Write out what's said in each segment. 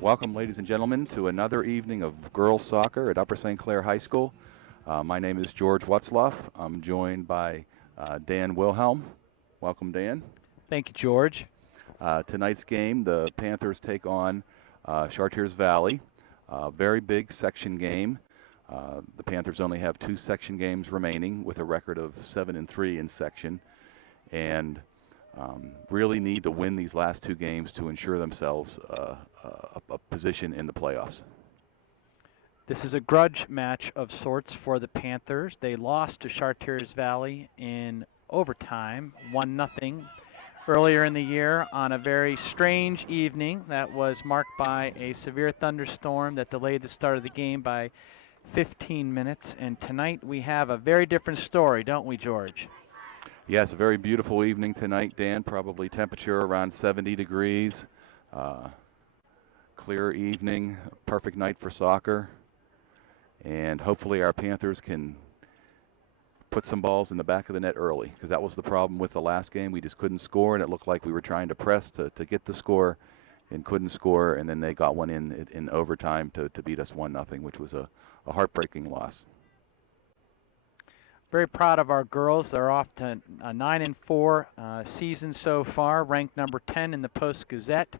Welcome, ladies and gentlemen, to another evening of girls soccer at Upper St. Clair High School. My name is George Wutzloff. I'm joined by Dan Wilhelm. Welcome, Dan. Thank you, George. Tonight's game, the Panthers take on Chartiers Valley. Very big section game. The Panthers only have 2 section games remaining with a record of 7-3 in section, and really need to win these last 2 games to ensure themselves a position in the playoffs. This is a grudge match of sorts for the Panthers. They lost to Chartiers Valley in overtime, 1-0, earlier in the year on a very strange evening that was marked by a severe thunderstorm that delayed the start of the game by 15 minutes. And tonight we have a very different story, don't we, George? Yes, a very beautiful evening tonight, Dan. Probably temperature around 70 degrees. Clear evening, perfect night for soccer. And hopefully our Panthers can put some balls in the back of the net early, because that was the problem with the last game. We just couldn't score, and it looked like we were trying to press to get the score and couldn't score, and then they got one in overtime to beat us 1-0, which was a heartbreaking loss. Very proud of our girls. They're off to a 9-4 season so far, ranked number 10 in the Post-Gazette.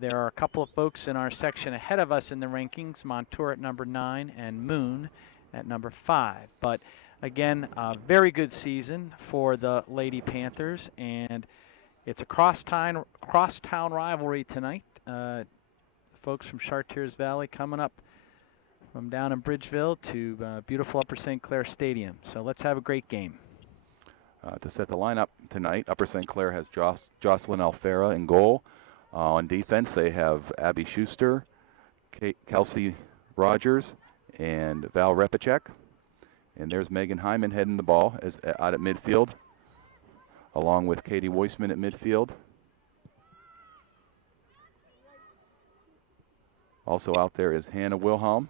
There are a couple of folks in our section ahead of us in the rankings, Montour at number 9 and Moon at number 5. But again, a very good season for the Lady Panthers, and it's a crosstown rivalry tonight. Folks from Chartiers Valley coming up from down in Bridgeville to beautiful Upper St. Clair Stadium. So let's have a great game. To set the lineup tonight, Upper St. Clair has Jocelyn Alfera in goal. On defense, they have Abby Schuster, Kelsey Rogers, and Val Repacek. And there's Megan Hyman heading the ball out at midfield, along with Katie Weissman at midfield. Also out there is Hannah Wilhelm,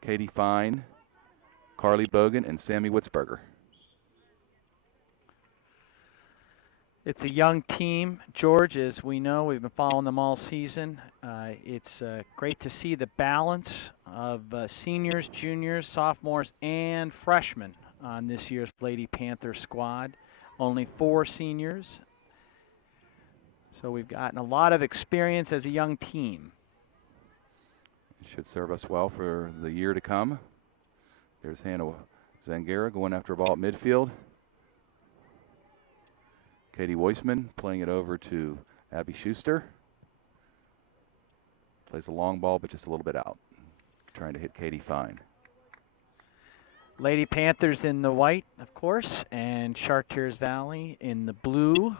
Katie Fine, Carly Bogan, and Sammy Witzberger. It's a young team, George, as we know. We've been following them all season. It's great to see the balance of seniors, juniors, sophomores, and freshmen on this year's Lady Panther squad. Only 4 seniors. So we've gotten a lot of experience as a young team. It should serve us well for the year to come. There's Hannah Zangara going after a ball at midfield. Katie Weissman playing it over to Abby Schuster. Plays a long ball, but just a little bit out. Trying to hit Katie Fine. Lady Panthers in the white, of course, and Chartiers Valley in the blue.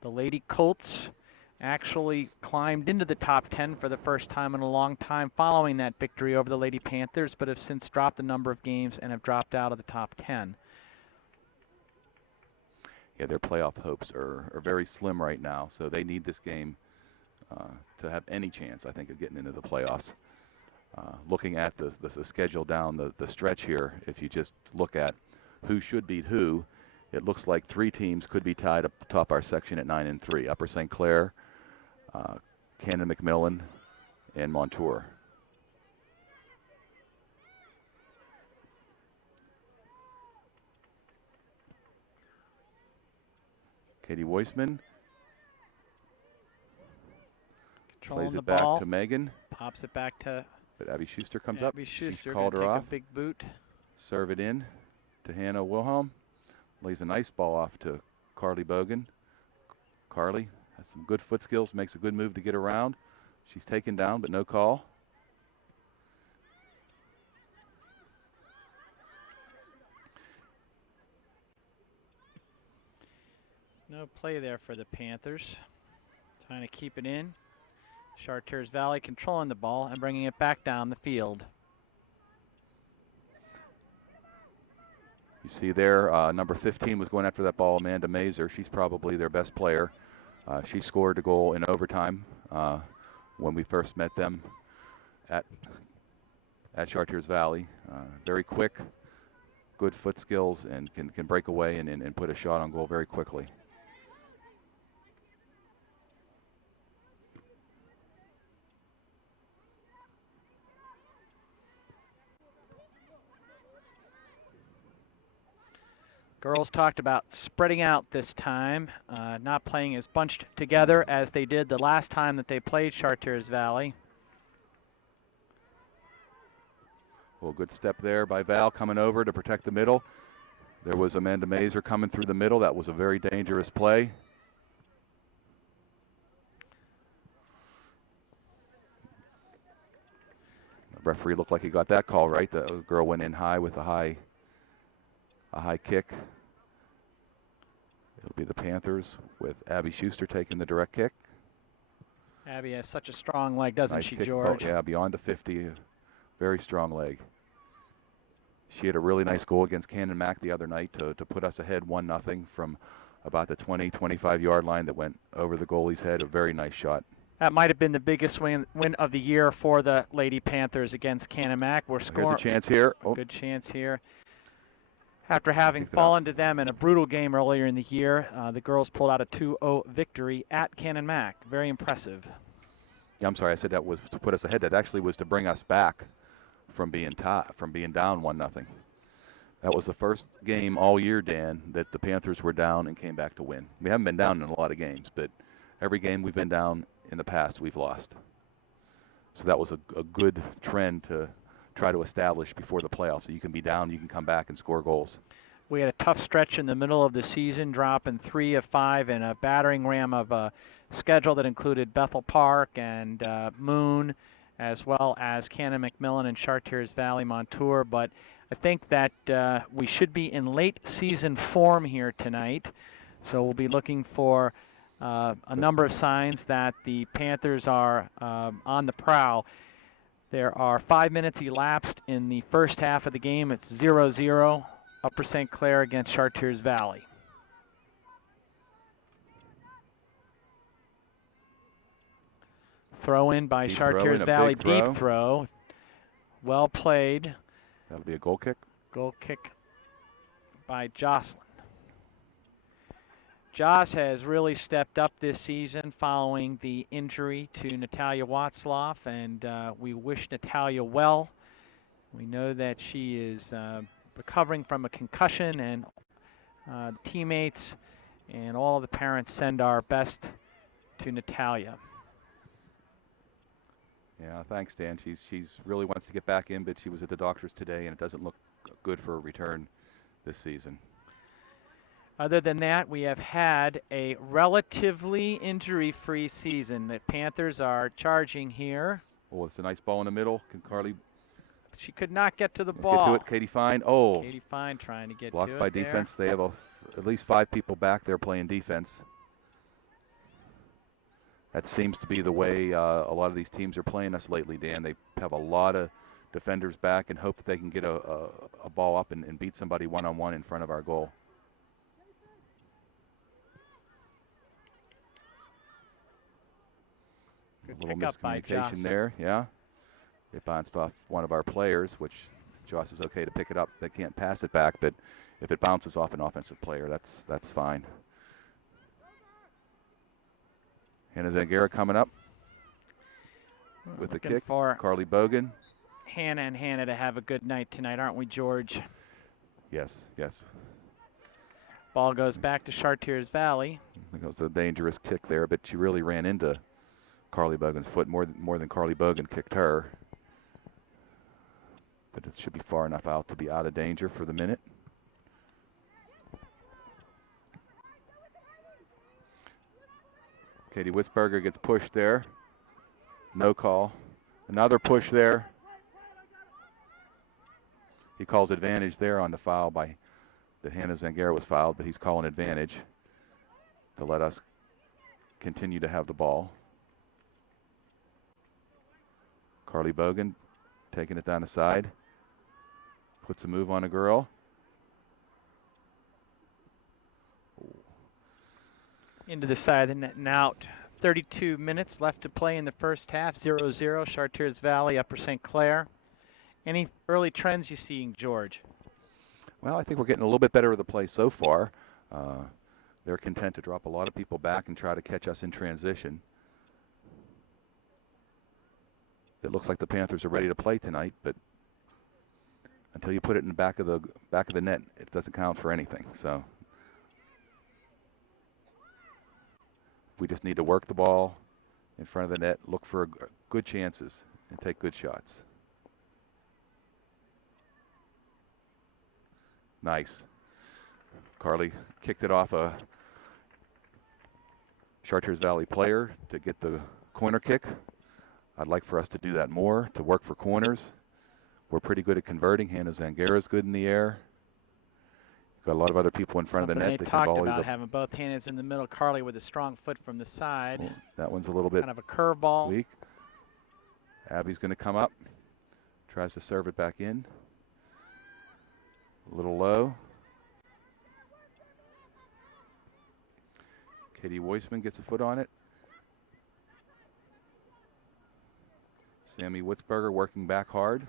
The Lady Colts actually climbed into the top 10 for the first time in a long time following that victory over the Lady Panthers, but have since dropped a number of games and have dropped out of the top 10. Yeah, their playoff hopes are very slim right now, so they need this game to have any chance, I think, of getting into the playoffs. Looking at the schedule down the stretch here, if you just look at who should beat who, it looks like 3 teams could be tied up top our section at 9-3. Upper St. Clair, Cannon McMillan, and Montour. Katie Weissman plays it back to Megan. Pops it back to. But Abby Schuster comes up. Abby Schuster She's called her off. A big boot. Serve it in to Hannah Wilhelm. Lays a nice ball off to Carly Bogan. Carly has some good foot skills, makes a good move to get around. She's taken down, but no call. No play there for the Panthers. Trying to keep it in. Chartiers Valley controlling the ball and bringing it back down the field. You see there, number 15 was going after that ball, Amanda Mazer. She's probably their best player. She scored a goal in overtime when we first met them at Chartiers Valley. Very quick, good foot skills, and can break away and put a shot on goal very quickly. Girls talked about spreading out this time, not playing as bunched together as they did the last time that they played Chartiers Valley. Well, good step there by Val coming over to protect the middle. There was Amanda Mazer coming through the middle. That was a very dangerous play. The referee looked like he got that call right. The girl went in high with a high kick. It'll be the Panthers with Abby Schuster taking the direct kick. Abby has such a strong leg, doesn't Nice she, kick. George? Oh, yeah, beyond the 50. Very strong leg. She had a really nice goal against Cannon Mac the other night to put us ahead 1-0 from about the 20, 25-yard line that went over the goalie's head. A very nice shot. That might have been the biggest win of the year for the Lady Panthers against Cannon Mac. We're scoring. Here's a chance here. Oh. Good chance here. After having fallen to them in a brutal game earlier in the year, the girls pulled out a 2-0 victory at Cannon Mac. Very impressive. Yeah, I'm sorry, I said that was to put us ahead. That actually was to bring us back from being down 1-0. That was the first game all year, Dan, that the Panthers were down and came back to win. We haven't been down in a lot of games, but every game we've been down in the past, we've lost. So that was a good trend to try to establish before the playoffs. So you can be down, you can come back and score goals. We had a tough stretch in the middle of the season, dropping 3 of 5 in a battering ram of a schedule that included Bethel Park and Moon, as well as Cannon McMillan and Chartiers Valley Montour. But I think that we should be in late season form here tonight. So we'll be looking for a number of signs that the Panthers are on the prowl. There are 5 minutes elapsed in the first half of the game. It's 0-0, Upper St. Clair against Chartiers Valley. Throw in by Chartiers Valley, deep throw. Well played. That'll be a goal kick. Goal kick by Jocelyn. Joss has really stepped up this season following the injury to Natalia Watzlaff, and we wish Natalia well. We know that she is recovering from a concussion, and teammates and all the parents send our best to Natalia. Yeah, thanks, Dan. She's really wants to get back in, but she was at the doctor's today, and it doesn't look good for a return this season. Other than that, we have had a relatively injury-free season. The Panthers are charging here. Oh, it's a nice ball in the middle. Can Carly? She could not get to the ball. Get to it, Katie Fine. Oh, Katie Fine trying to get blocked to it. Blocked by defense. They have at least 5 people back there playing defense. That seems to be the way a lot of these teams are playing us lately, Dan. They have a lot of defenders back and hope that they can get a ball up and beat somebody one-on-one in front of our goal. Good a little pick up by miscommunication Joss. there, yeah. It bounced off one of our players, which Joss is okay to pick it up. They can't pass it back, but if it bounces off an offensive player, that's fine. Hannah Zangara coming up with the kick. For Carly Bogan. Hannah to have a good night tonight, aren't we, George? Yes, yes. Ball goes back to Chartiers Valley. I think it was a dangerous kick there, but she really ran into Carly Bogan's foot more than Carly Bogan kicked her. But it should be far enough out to be out of danger for the minute. Katie Witzberger gets pushed there. No call. Another push there. He calls advantage there on the foul that Hannah Zangara was fouled, but he's calling advantage to let us continue to have the ball. Carly Bogan taking it down the side. Puts a move on a girl. Into the side of the net and out. 32 minutes left to play in the first half. 0-0, Chartiers Valley, Upper St. Clair. Any early trends you seeing, George? Well, I think we're getting a little bit better of the play so far. They're content to drop a lot of people back and try to catch us in transition. It looks like the Panthers are ready to play tonight, but until you put it in the back of the net, it doesn't count for anything. So we just need to work the ball in front of the net, look for good chances, and take good shots. Nice. Carly kicked it off a Chartiers Valley player to get the corner kick. I'd like for us to do that more, to work for corners. We're pretty good at converting. Hannah Zangara's good in the air. Got a lot of other people in front of the net. They talked about having both Hannahs in the middle. Carly with a strong foot from the side. Well, that one's a little bit kind of a curveball. Weak. Abby's going to come up. Tries to serve it back in. A little low. Katie Weissman gets a foot on it. Sammy Witzberger working back hard,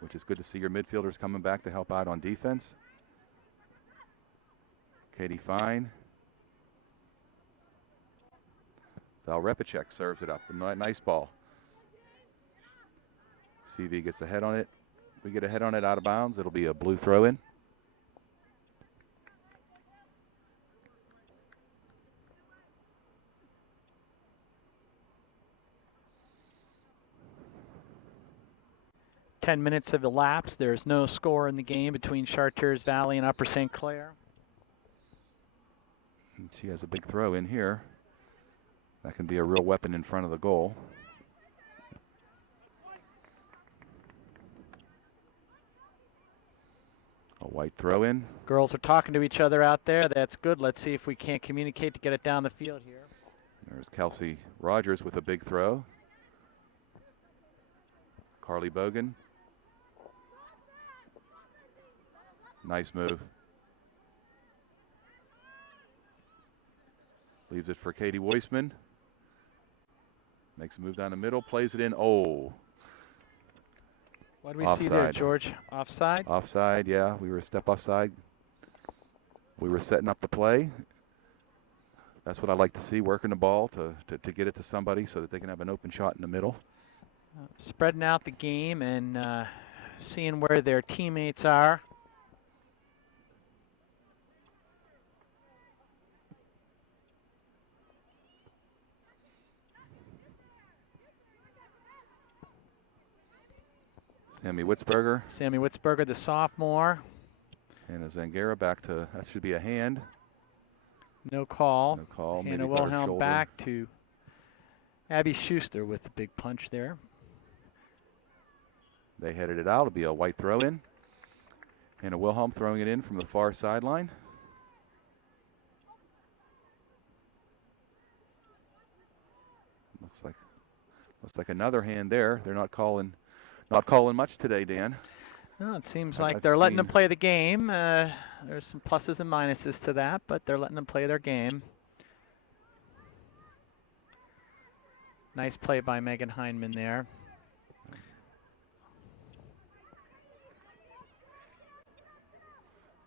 which is good to see your midfielders coming back to help out on defense. Katie Fine. Val Repicek serves it up. A nice ball. CV gets a head on it. We get a head on it out of bounds. It'll be a blue throw in. Ten minutes have elapsed. There's no score in the game between Chartiers Valley and Upper St. Clair. And she has a big throw in here. That can be a real weapon in front of the goal. A white throw in. Girls are talking to each other out there. That's good. Let's see if we can't communicate to get it down the field here. There's Kelsey Rogers with a big throw. Carly Bogan. Nice move. Leaves it for Katie Weissman. Makes a move down the middle, plays it in. Oh. What do we see there, George? Offside? Offside, yeah. We were a step offside. We were setting up the play. That's what I like to see, working the ball to get it to somebody so that they can have an open shot in the middle. Spreading out the game and seeing where their teammates are. Sammy Witzberger. Sammy Witzberger, the sophomore. And a Zangara back to, that should be a hand. No call. No call. Hannah Wilhelm back to Abby Schuster with the big punch there. They headed it out. It'll be a white throw in. Hannah Wilhelm throwing it in from the far sideline. Looks like another hand there. They're not calling much today, Dan. No, it seems like they're letting them play the game. There's some pluses and minuses to that, but they're letting them play their game. Nice play by Megan Heinman there.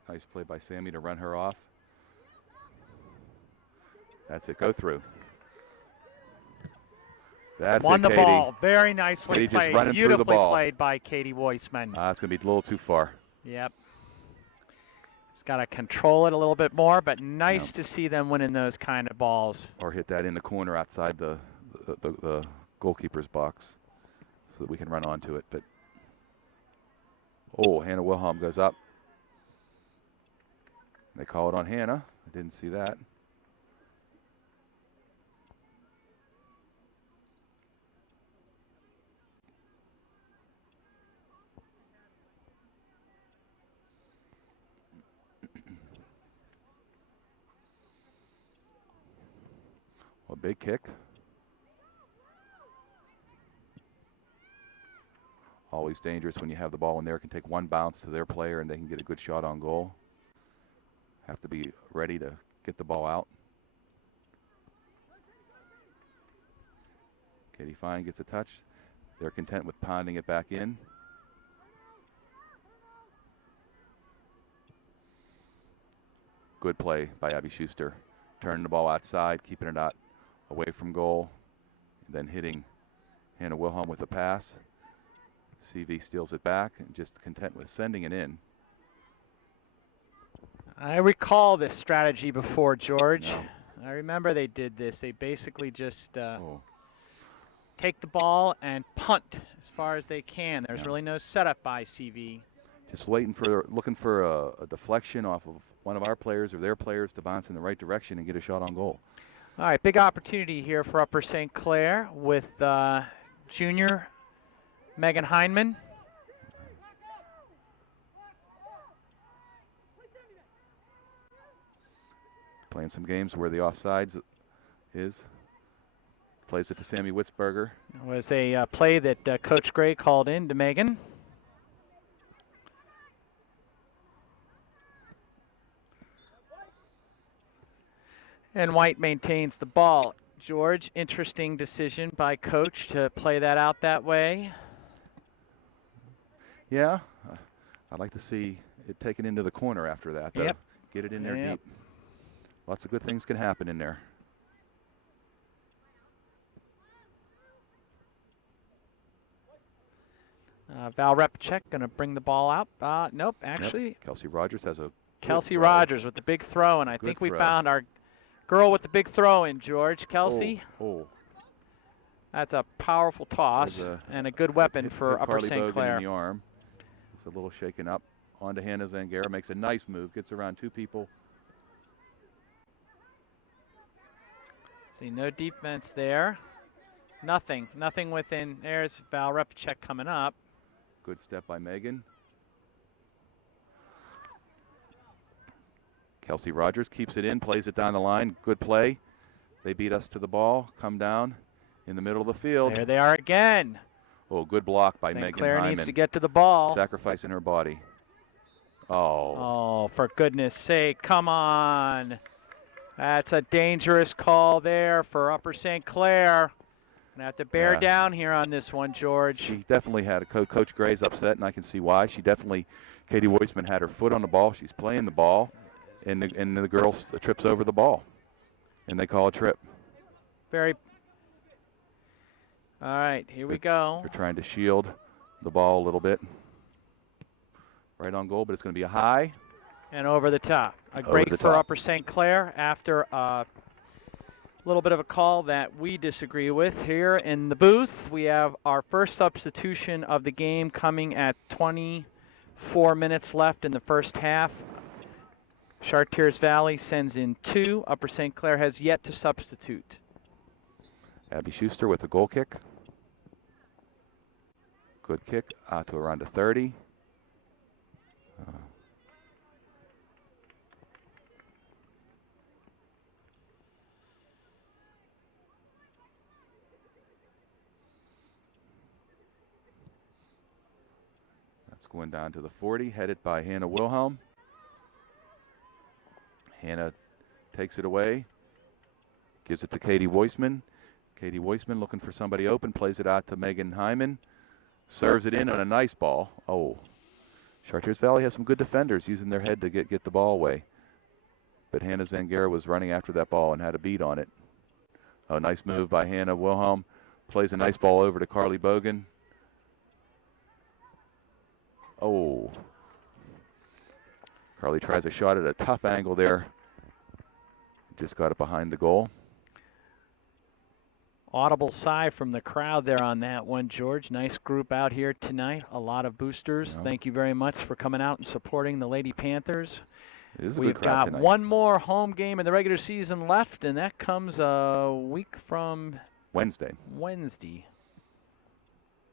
Nice play by Sammy to run her off. That's it. Go through. That's Won it, the Katie. ball. Very nicely Katie just played. running through the Beautifully ball. played by Katie Weissman. It's going to be a little too far. Yep. Just got to control it a little bit more, but nice to see them winning those kind of balls. Or hit that in the corner outside the goalkeeper's box so that we can run onto it. But oh, Hannah Wilhelm goes up. They call it on Hannah. I didn't see that. A big kick. Always dangerous when you have the ball in there. Can take one bounce to their player and they can get a good shot on goal. Have to be ready to get the ball out. Katie Fine gets a touch. They're content with pounding it back in. Good play by Abby Schuster. Turning the ball outside, keeping it out away from goal, and then hitting Hannah Wilhelm with a pass. CV steals it back and just content with sending it in. I recall this strategy before, George. No. I remember they did this. They basically just Oh. take the ball and punt as far as they can. There's Yeah. really no setup by CV. Just looking for a deflection off of one of our players or their players to bounce in the right direction and get a shot on goal. All right, big opportunity here for Upper St. Clair with junior Megan Heineman. Playing some games where the offsides is. Plays it to Sammy Witzberger. It was a play that Coach Gray called in to Megan. And White maintains the ball. George, interesting decision by Coach to play that out that way. Yeah, I'd like to see it taken into the corner after that, though. Yep. Get it in there Yep. deep. Lots of good things can happen in there. Val Repchek going to bring the ball out. Nope, actually, Yep. Kelsey Rogers has a good Kelsey throw. Rogers with the big throw, and I Good think we throw. found our girl with the big throw in, George. Kelsey, Oh, that's a powerful toss There's and a good weapon hit for Upper Carly St. Bogan Clair. in the arm. It's a little shaken up. Onto Hannah Zangara, makes a nice move, gets around two people. See, no defense there. Nothing within. There's Val Repchek coming up. Good step by Megan. Kelsey Rogers keeps it in, plays it down the line. Good play. They beat us to the ball, come down in the middle of the field. There they are again. Oh, good block by St. Megan Clair Hyman. needs to get to the ball. Sacrificing her body. Oh. Oh, for goodness sake, come on. That's a dangerous call there for Upper St. Clair. Gonna have to bear Yeah. down here on this one, George. She definitely had Coach Gray's upset, and I can see why. She definitely, Katie Weissman had her foot on the ball. She's playing the ball, and the girl trips over the ball, and they call a trip. Very. All right, here we go. They're trying to shield the ball a little bit. Right on goal, but it's going to be a high. And over the top. A Over break the for top. Upper St. Clair after a little bit of a call that we disagree with here in the booth. We have our first substitution of the game coming at 24 minutes left in the first half. Chartiers Valley sends in 2. Upper St. Clair has yet to substitute. Abby Schuster with a goal kick. Good kick out to around 30. That's going down to the 40, headed by Hannah Wilhelm. Hannah takes it away, gives it to Katie Weissman. Katie Weissman looking for somebody open, plays it out to Megan Hyman. Serves it in on a nice ball. Oh, Chartiers Valley has some good defenders using their head to get the ball away. But Hannah Zangara was running after that ball and had a beat on it. A nice move by Hannah Wilhelm. Plays a nice ball over to Carly Bogan. Oh. Carly tries a shot at a tough angle there. Just got it behind the goal. Audible sigh from the crowd there on that one, George. Nice group out here tonight. A lot of boosters. Yeah. Thank you very much for coming out and supporting the Lady Panthers. It is a We've good crowd got tonight. one more home game in the regular season left, and that comes a week from Wednesday, Wednesday.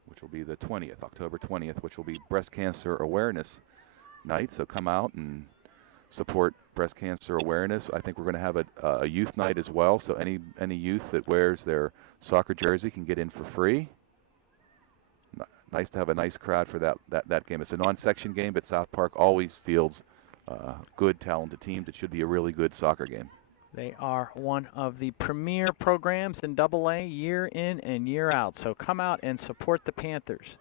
which will be the 20th, October 20th, which will be Breast Cancer Awareness Night. So come out and support breast cancer awareness. I think we're going to have a youth night as well. So any youth that wears their soccer jersey can get in for free. Nice to have a nice crowd for that game. It's a non-section game, but South Park always fields good, talented teams. It should be a really good soccer game. They are one of the premier programs in AA year in and year out. So come out and support the Panthers.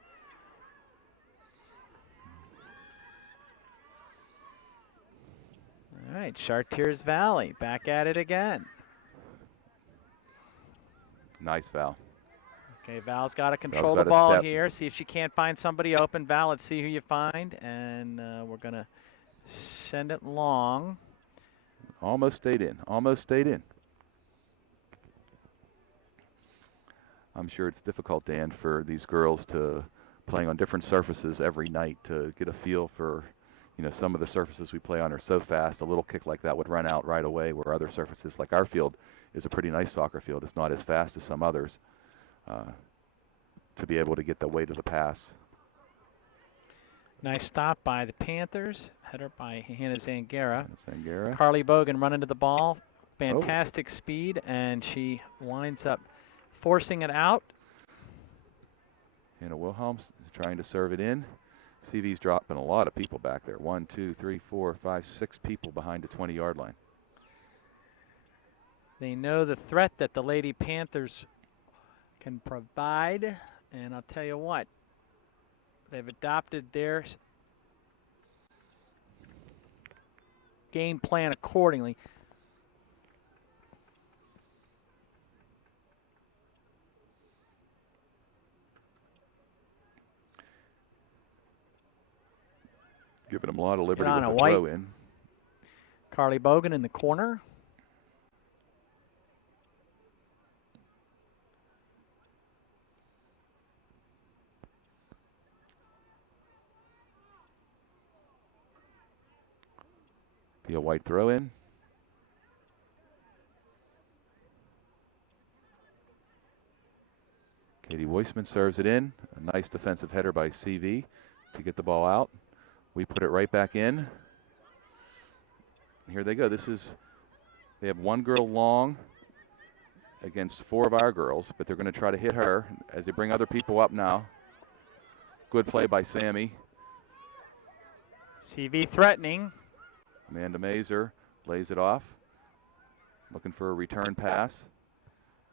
All right, Chartiers Valley back at it again. Nice foul. Okay, Val's got to Val's control the gotta ball step. here. See if she can't find somebody open. Val, let's see who you find. And we're going to send it long. Almost stayed in. Almost stayed in. I'm sure it's difficult, Dan, for these girls to playing on different surfaces every night to get a feel for, you know, some of the surfaces we play on are so fast. A little kick like that would run out right away, where other surfaces, like our field, is a pretty nice soccer field. It's not as fast as some others. To be able to get the weight of the pass. Nice stop by the Panthers. Header by Hannah Zangara. Zangara. Carly Bogan running to the ball. Fantastic speed, and she winds up forcing it out. Hannah Wilhelms trying to serve it in. CV's dropping a lot of people back there. 1, 2, 3, 4, 5, 6 people behind the 20-yard line. They know the threat that the Lady Panthers can provide, and I'll tell you what, they've adopted their game plan accordingly. Giving them a lot of liberty on with a the white. throw in. Carly Bogan in the corner. Be a white throw in. Katie Weissman serves it in. A nice defensive header by CV to get the ball out. We put it right back in. Here they go. They have one girl long against 4 of our girls, but they're going to try to hit her as they bring other people up now. Good play by Sammy. CV threatening. Amanda Mazer lays it off. Looking for a return pass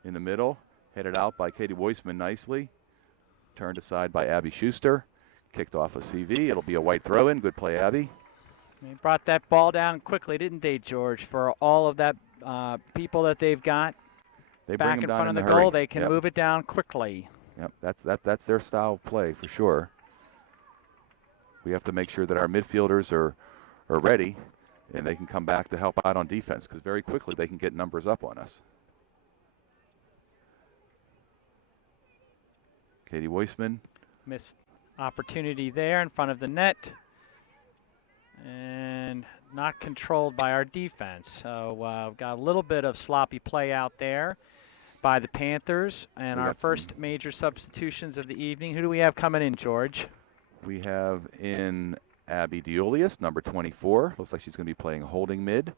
in the middle. Headed out by Katie Weissman nicely. Turned aside by Abby Schuster. Kicked off a CV. It'll be a white throw in. Good play, Abby. They brought that ball down quickly, didn't they, George? For all of that people that they've got They back bring in them front down of in the a hurry. goal, they can Yep. move it down quickly. Yep, that's their style of play for sure. We have to make sure that our midfielders are ready and they can come back to help out on defense, because very quickly they can get numbers up on us. Katie Weissman. Missed opportunity there in front of the net. And not controlled by our defense. So we've got a little bit of sloppy play out there by the Panthers. And We our got some- first major substitutions of the evening. Who do we have coming in, George? We have in Abby Diolius, number 24. Looks like she's going to be playing holding mid.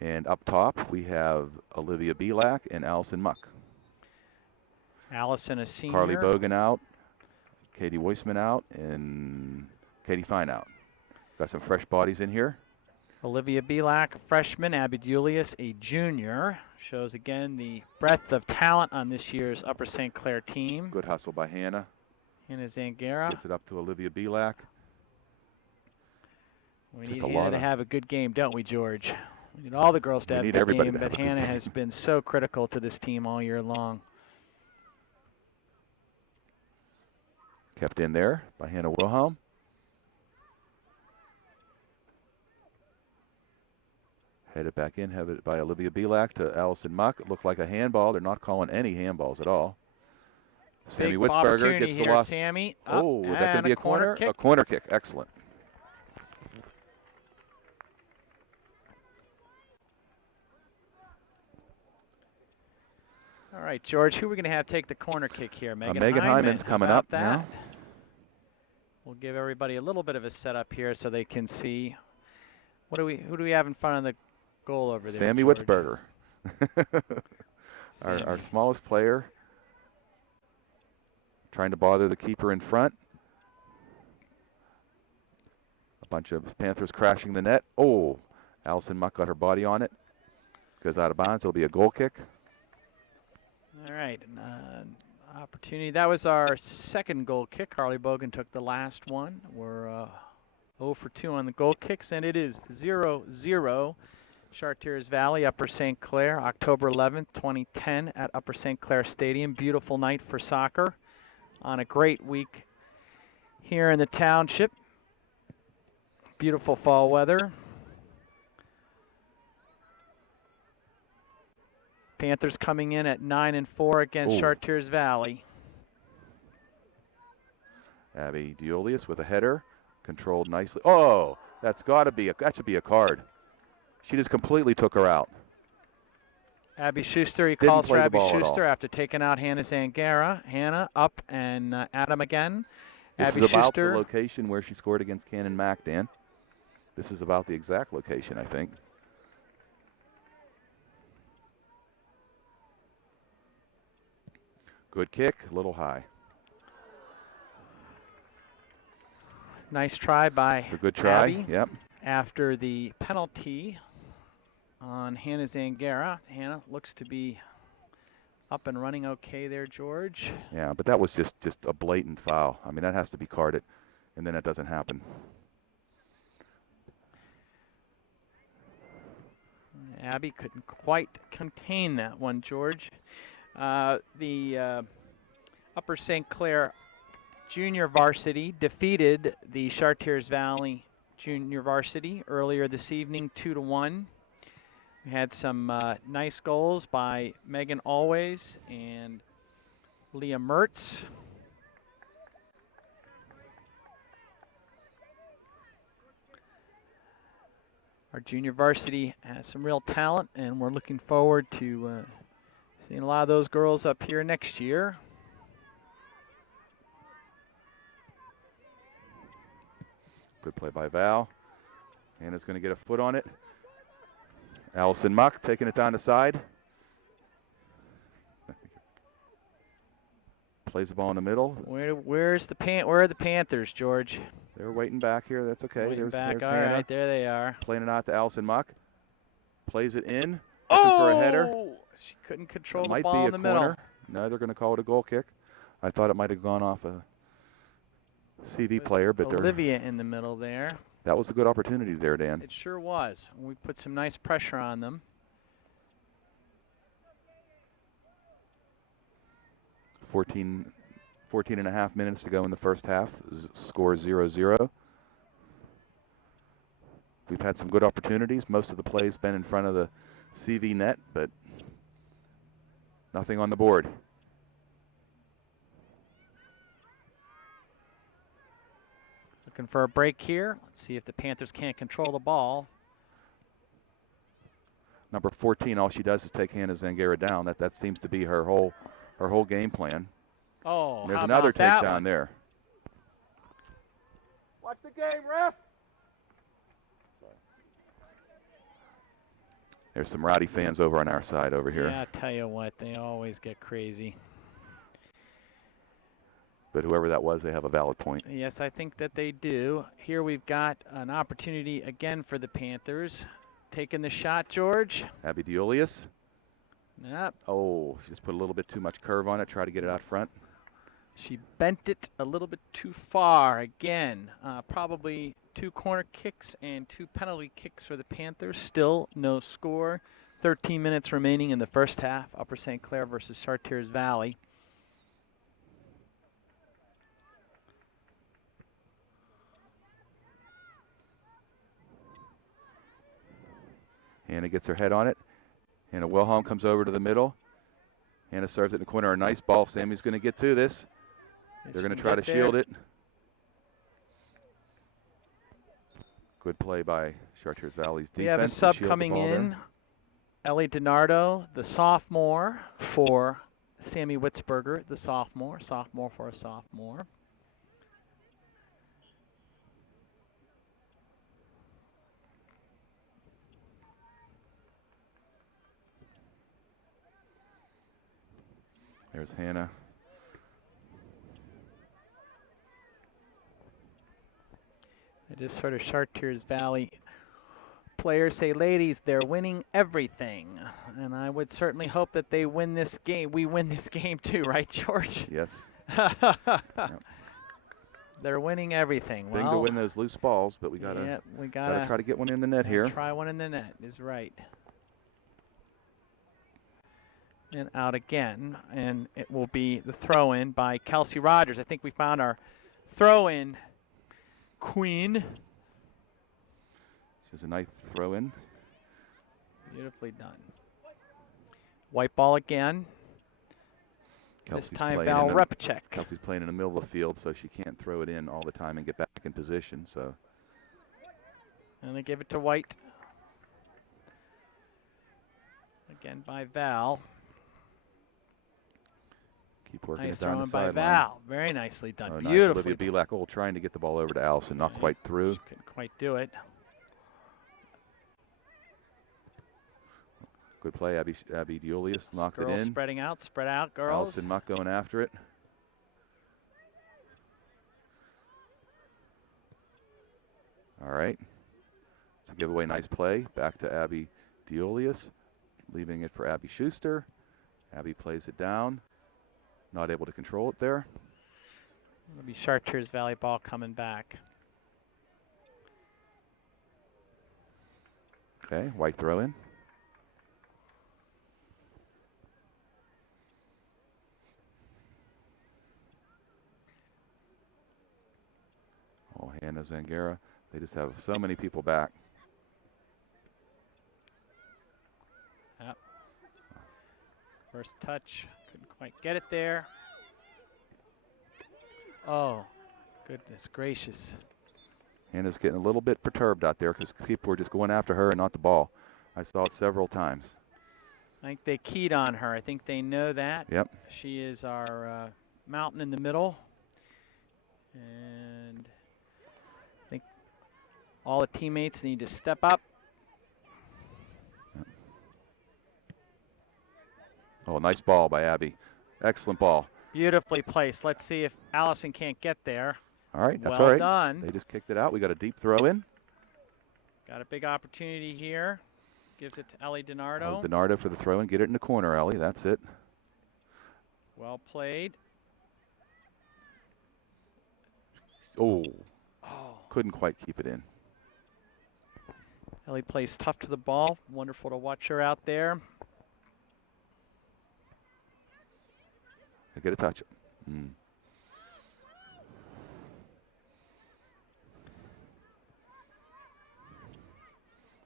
And up top, we have Olivia Belak and Allison Muck. Allison, a senior. Carly Bogan out, Katie Weissman out, and Katie Fine out. Got some fresh bodies in here. Olivia Belak, a freshman. Abby Julius, a junior. Shows again the breadth of talent on this year's Upper St. Clair team. Good hustle by Hannah. Hannah Zangara. Gets it up to Olivia Belak. We Just need a Hannah lot to of- have a good game, don't we, George? We need all the girls to We have a need good everybody game, to have but a good Hannah game. has been so critical to this team all year long. Kept in there by Hannah Wilhelm. Headed back in, headed by Olivia Belak to Allison Muck. It looked like a handball. They're not calling any handballs at all. Sammy Big Witzberger opportunity gets the here, loss. Sammy. Oh, that and could be a corner? kick. A corner kick. Excellent. All right, George, who are we going to have take the corner kick here? Megan Hyman's How coming about up that? now. We'll give everybody a little bit of a setup here so they can see. Who do we have in front of the goal over there? Sammy George? Witzberger. our Sammy. smallest player. Trying to bother the keeper in front. A bunch of Panthers crashing the net. Oh, Allison Muck got her body on it. Goes out of bounds. It'll be a goal kick. All right, opportunity. That was our second goal kick. Carly Bogan took the last one. We're 0 for 2 on the goal kicks, and it is 0-0. Chartiers Valley, Upper St. Clair, October 11th, 2010 at Upper St. Clair Stadium. Beautiful night for soccer. on a great week here in the township. Beautiful fall weather. Panthers coming in at 9-4 against Ooh. Chartiers Valley. Abby Diolius with a header, controlled nicely. Oh, that should be a card. She just completely took her out. Abby Schuster, he Didn't calls for play the Abby ball at Schuster all. after taking out Hannah Zangara. Hannah up and Adam again. This Abby is about Schuster. the location where she scored against Cannon Mac, Dan. This is about the exact location, I think. Good kick, a little high. Nice try by It's a good try. Abby. Yep. After the penalty on Hannah Zangara. Hannah looks to be up and running okay there, George. Yeah, but that was just a blatant foul. I mean, that has to be carded, and then it doesn't happen. Abby couldn't quite contain that one, George. The Upper St. Clair Junior Varsity defeated the Chartiers Valley Junior Varsity earlier this evening, 2-1. We had some nice goals by Megan Always and Leah Mertz. Our junior varsity has some real talent, and we're looking forward to seeing a lot of those girls up here next year. Good play by Val. Hannah's going to get a foot on it. Allison Muck taking it down the side. Plays the ball in the middle. Where are the Panthers, George? They're waiting back here. That's okay. Waiting back. There's All Hannah. right, there they are. Playing it out to Allison Muck. Plays it in. Looking for a header. She couldn't control It the might ball be in a the corner. middle. No, they're going to call it a goal kick. I thought it might have gone off a CV player, but Olivia in the middle there. that was a good opportunity there, Dan. It sure was. We put some nice pressure on them. 14 and a half minutes to go in the first half. Score 0-0. We've had some good opportunities. Most of the play's been in front of the CV net, but nothing on the board. Looking for a break here. Let's see if the Panthers can't control the ball. Number 14, all she does is take Hannah Zangara down. That seems to be her whole game plan. Oh, There's how another about that takedown one? there. Watch the game, ref. There's some rowdy fans over on our side over here. Yeah, I tell you what, they always get crazy. But whoever that was, they have a valid point. Yes, I think that they do. Here we've got an opportunity again for the Panthers. Taking the shot, George. Abby Diolius. Yep. Oh, she just put a little bit too much curve on it. Try to get it out front. She bent it a little bit too far. Again, probably 2 corner kicks and 2 penalty kicks for the Panthers. Still no score. 13 minutes remaining in the first half. Upper St. Clair versus Chartiers Valley. Hannah gets her head on it. Hannah Wilhelm comes over to the middle. Hannah serves it in the corner. A nice ball. Sammy's going to get to this. They're going to try to shield it. Good play by Chartiers Valley's defense. We have a to sub shield the coming ball in. there. Ellie DiNardo, the sophomore for Sammy Witzberger, the sophomore for a sophomore. There's Hannah. I just heard a Chartiers Valley players say, ladies, they're winning everything. And I would certainly hope that they win this game. We win this game too, right, George? Yes. They're winning everything. Thing to win those loose balls, but we gotta try to get one in the net here. Try one in the net is right. And out again, and it will be the throw-in by Kelsey Rogers. I think we found our throw-in queen. She's a nice throw-in. Beautifully done. White ball again. Kelsey's this time playing Val in Repacek. Kelsey's playing in the middle of the field, so she can't throw it in all the time and get back in position. So. And they give it to White. Again by Val. Keep working Nice it down throwing the by sideline. Val. Very nicely done. Oh, Beautifully. Nice. Olivia Belak trying to get the ball over to Allison, not quite through. She couldn't quite do it. Good play, Abby Diulius knocked it Girls in. spreading out, spread out, girls. Allison Muck going after it. All right. It's a giveaway, nice play. Back to Abby Diulius, leaving it for Abby Schuster. Abby plays it down. Not able to control it there. It'll be Chartiers Valley ball coming back. Okay, White throw in. Oh, Hannah Zangara. They just have so many people back. Yep. First touch, couldn't quite get it there. Oh, goodness gracious. Hannah's getting a little bit perturbed out there because people were just going after her and not the ball. I saw it several times. I think they keyed on her. I think they know that. Yep. She is our mountain in the middle. And I think all the teammates need to step up. Yep. Oh, nice ball by Abby. Excellent ball. Beautifully placed. Let's see if Allison can't get there. All right, that's well all right. done. They just kicked it out. We got a deep throw in. Got a big opportunity here. Gives it to Ellie DiNardo. DiNardo for the throw in. Get it in the corner, Ellie. That's it. Well played. Oh, couldn't quite keep it in. Ellie plays tough to the ball. Wonderful to watch her out there. I get a touch. Mm.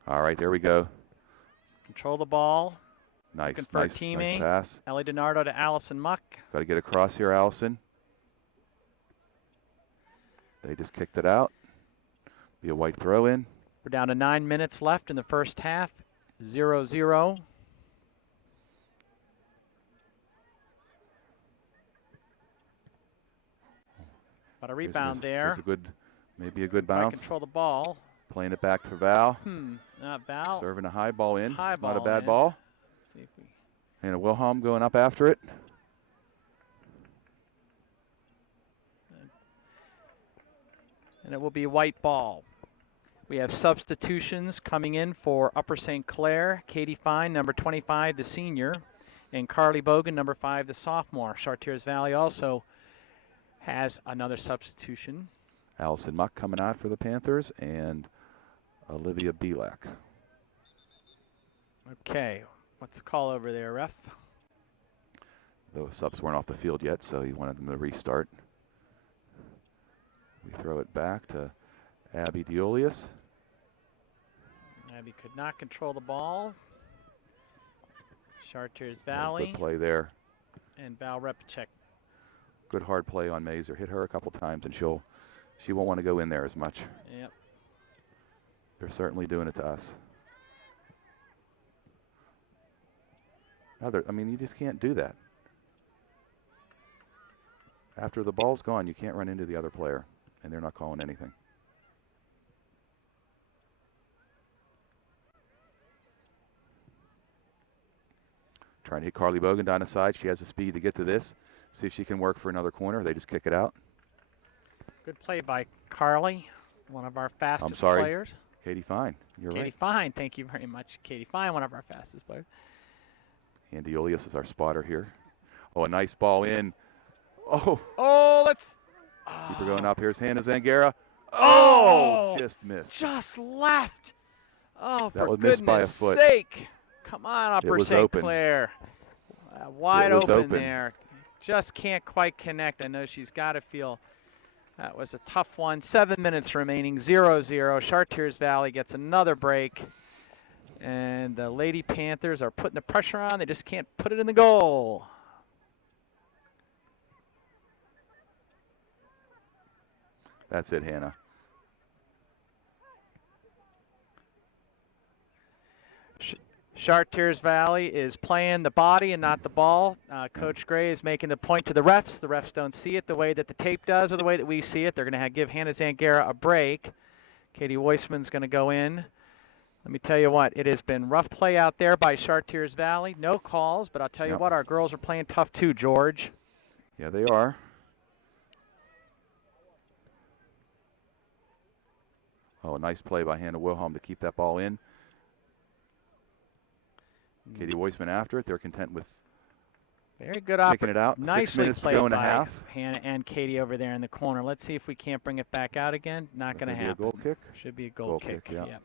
All right, there we go. Control the ball. Nice, Looking for a nice teammate. pass. Ellie DiNardo to Allison Muck. Got to get across here, Allison. They just kicked it out. Be a White throw in. We're down to 9 minutes left in the first half. 0-0. Got a rebound there. Was a good, maybe a good Try to bounce. control the ball. Playing it back for Val. Not Val. Serving a high ball in. High It's not a ball bad in. ball. See if we And a Wilhelm going up after it. and it will be a White ball. We have substitutions coming in for Upper St. Clair. Katie Fine, number 25, the senior, and Carly Bogan, number 5, the sophomore. Chartiers Valley also has another substitution. Allison Muck coming out for the Panthers and Olivia Belak. Okay, what's the call over there, ref? The subs weren't off the field yet, so he wanted them to restart. We throw it back to Abby Diulius. Abby could not control the ball. Chartiers Valley Good play there. and Val Repacek. Good hard play on Mazer. Hit her a couple times, and she won't want to go in there as much. Yep. They're certainly doing it to us. I mean, you just can't do that. After the ball's gone, you can't run into the other player, and they're not calling anything. Trying to hit Carly Bogan down the side. She has the speed to get to this. See if she can work for another corner. They just kick it out. Good play by Carly, one of our fastest sorry. players. Katie Fine, you're Katie right. Fine, thank you very much. Katie Fine, one of our fastest players. Andy Olius is our spotter here. Oh, a nice ball in. Oh, let's. Keep her going up. Here's Hannah Zangara. Oh, Just missed. just left. Oh, That for was goodness missed by a foot. sake. Come on, Upper was St. open. Clair. Wide was open open. there. Just can't quite connect. I know she's got to feel that was a tough one. 7 minutes remaining, 0-0. Chartiers Valley gets another break. And the Lady Panthers are putting the pressure on. They just can't put it in the goal. That's it, Hannah. Chartiers Valley is playing the body and not the ball. Coach Gray is making the point to the refs. The refs don't see it the way that the tape does or the way that we see it. They're going to give Hannah Zangara a break. Katie Weissman's going to go in. Let me tell you what, it has been rough play out there by Chartiers Valley. No calls, but I'll tell you what, our girls are playing tough too, George. Yeah, they are. Oh, a nice play by Hannah Wilhelm to keep that ball in. Katie Weissman after it. They're content with very good picking it out. Nicely 6 minutes to played go and a by half. Hannah and Katie over there in the corner. Let's see if we can't bring it back out again. Not going to happen. A goal kick? Should be a goal kick. Yeah. Yep.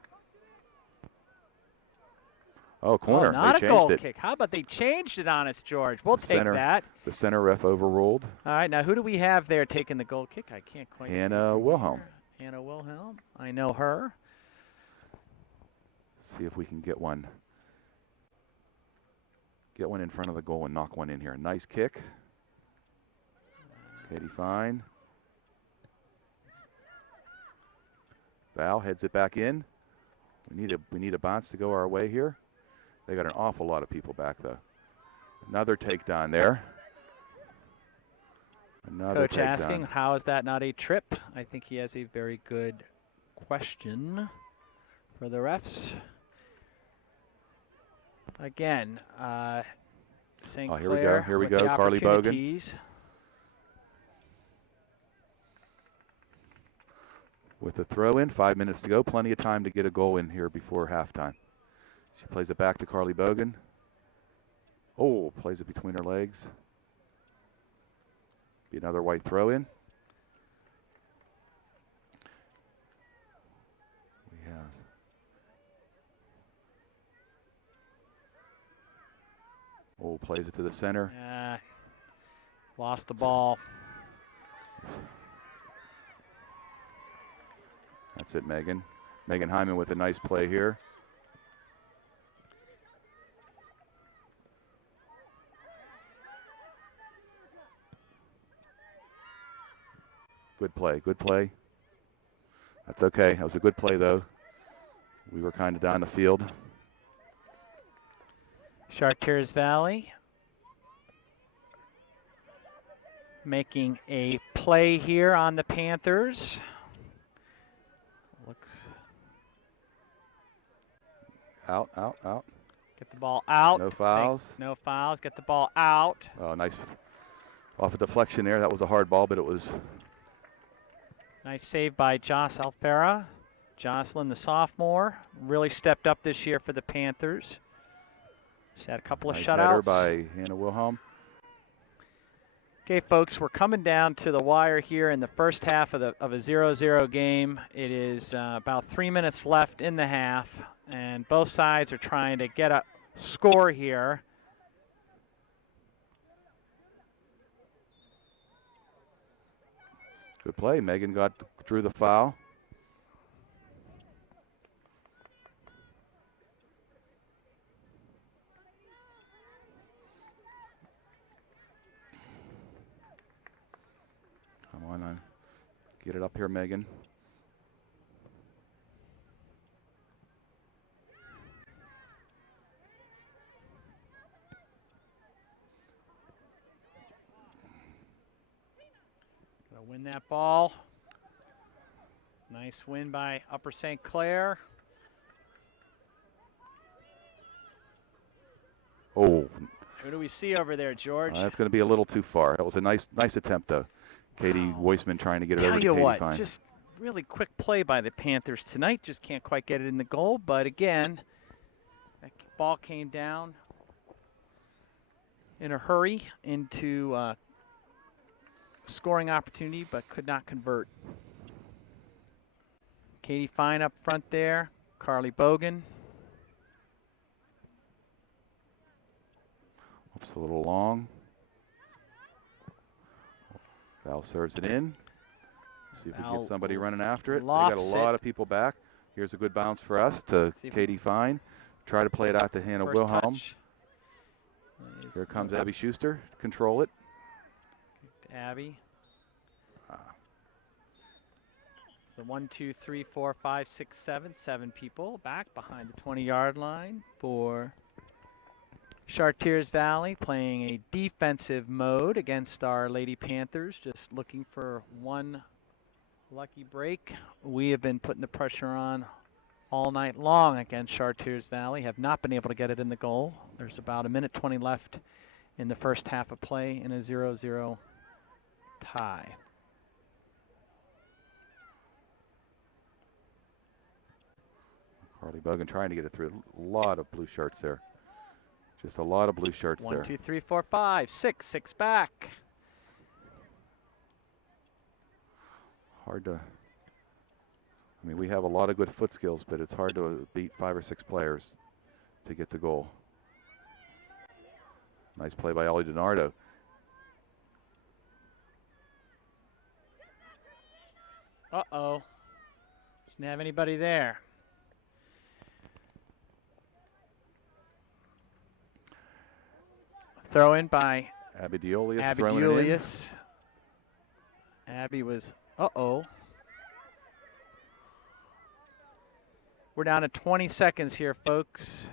Oh, corner. Oh, not they a goal changed it. kick. How about they changed it on us, George? We'll take Center, that. The center ref overruled. All right, now who do we have there taking the goal kick? I can't quite Hannah see. Wilhelm. Hannah Wilhelm. I know her. See if we can get one. Get one in front of the goal and knock one in here. Nice kick. Katie fine. Val heads it back in. We need a bounce to go our way here. They got an awful lot of people back though. Another takedown there. Another Coach takedown. asking, how is that not a trip? I think he has a very good question for the refs. Again, St. Clair. Here we with go. the Carly Bogan. opportunities. With the throw in, 5 minutes to go. Plenty of time to get a goal in here before halftime. She plays it back to Carly Bogan. Oh, plays it between her legs. Be another white throw in. We have. Oh, plays it to the center. Lost the ball. That's it, Megan. Megan Hyman with a nice play here. Good play, good play. That's okay. That was a good play, though. We were kind of down the field. Chartiers Valley making a play here on the Panthers. Looks out, out, out. Get the ball out. No fouls. No fouls. Get the ball out. Oh, nice. Off a deflection there. That was a hard ball, but it was. Nice save by Joss Alfera. Jocelyn, the sophomore, really stepped up this year for the Panthers. She's had a couple of Nice shutouts. header by Hannah Wilhelm. Okay, folks, we're coming down to the wire here in the first half of a 0-0 game. It is about 3 minutes left in the half, and both sides are trying to get a score here. Good play. Megan drew the foul. Come on. Get it up here, Megan. Gonna win that ball. Nice win by Upper St. Clair. Oh. Who do we see over there, George? That's going to be a little too far. That was a nice attempt, though. Katie Weissman trying to get it over to Tell you Katie what, Fine. just really quick play by the Panthers tonight. Just can't quite get it in the goal. But again, that ball came down in a hurry into scoring opportunity, but could not convert. Katie Fine up front there. Carly Bogan. It's a little long. Val serves it in. See if we can Val get somebody running after it. They lofts got a lot of people back. Here's a good bounce for us to Katie Fine. Try to play it out to Hannah First Wilhelm. touch. Here comes Abby Schuster to control it. Abby. So 1, 2, 3, 4, 5, 6, 7. 7 people back behind the 20-yard line for Chartiers Valley, playing a defensive mode against our Lady Panthers, just looking for one lucky break. We have been putting the pressure on all night long against Chartiers Valley, have not been able to get it in the goal. There's about 1:20 left in the first half of play in a 0-0 tie. Carly Bogan trying to get it through. A lot of blue shirts there. Just a lot of blue shirts there. 1, 2, 3, 4, 5, 6. 6 back. Hard to. I mean, we have a lot of good foot skills, but it's hard to beat 5 or 6 players to get the goal. Nice play by Ollie DiNardo. Uh-oh. Didn't have anybody there. Throw in by Abby Diolius Abby throwing it in. Diolius. Abby was, uh-oh. We're down to 20 seconds here, folks.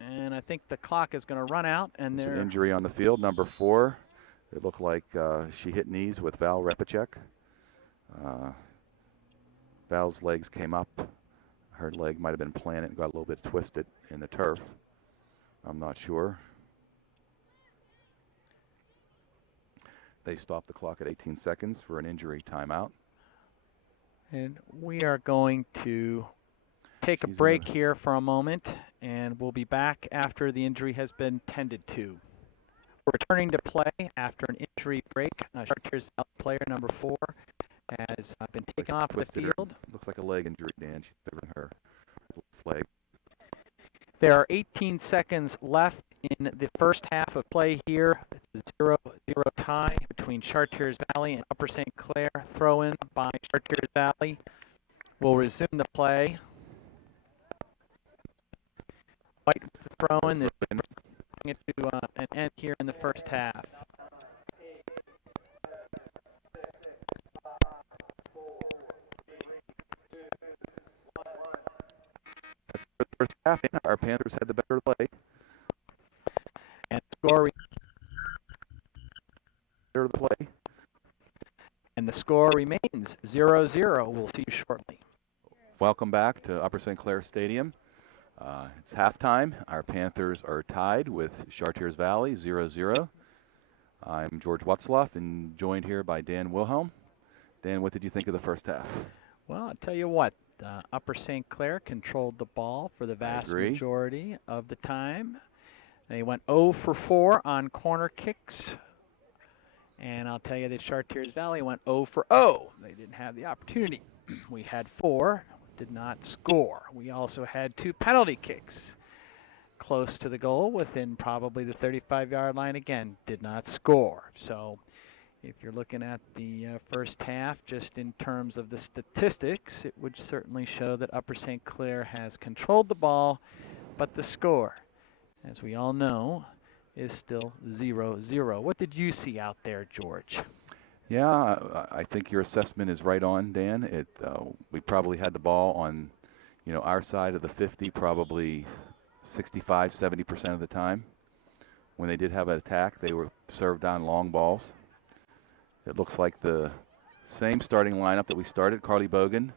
And I think the clock is going to run out. And There's there's an injury on the field, number 4. It looked like she hit knees with Val Repacek. Val's legs came up. Her leg might have been planted and got a little bit twisted in the turf. I'm not sure. They stopped the clock at 18 seconds for an injury timeout. And we are going to take a She's break gonna- here for a moment, and we'll be back after the injury has been tended to. We're returning to play after an injury break. Chartiers Valley player number 4 has been taken off the Twisted her- field. Looks like a leg injury, Dan. She's favoring her leg. There are 18 seconds left in the first half of play here. It's a 0-0 tie between Chartiers Valley and Upper St. Clair. Throw in by Chartiers Valley. We'll resume the play. White with the throw in. They're bringing it to an end here in the first half. That's the first half. Our Panthers had the better play. And score Better the play. and the score remains 0-0. We'll see you shortly. Welcome back to Upper St. Clair Stadium. It's halftime. Our Panthers are tied with Chartiers Valley 0-0. I'm George Wutzloff and joined here by Dan Wilhelm. Dan, what did you think of the first half? Well, I'll tell you what, Upper St. Clair controlled the ball for the vast agree. majority of the time. They went 0 for 4 on corner kicks. And I'll tell you that Chartiers Valley went 0 for 0. They didn't have the opportunity. We had 4, did not score. We also had 2 penalty kicks close to the goal, within probably the 35-yard line again, did not score. So if you're looking at the first half, just in terms of the statistics, it would certainly show that Upper St. Clair has controlled the ball, but the score, as we all know, is still 0-0. What did you see out there, George? Yeah, I think your assessment is right on, Dan. We probably had the ball on, our side of the 50, probably 65, 70% of the time. When they did have an attack, they were served on long balls. It looks like the same starting lineup that we started. Carly Bogan.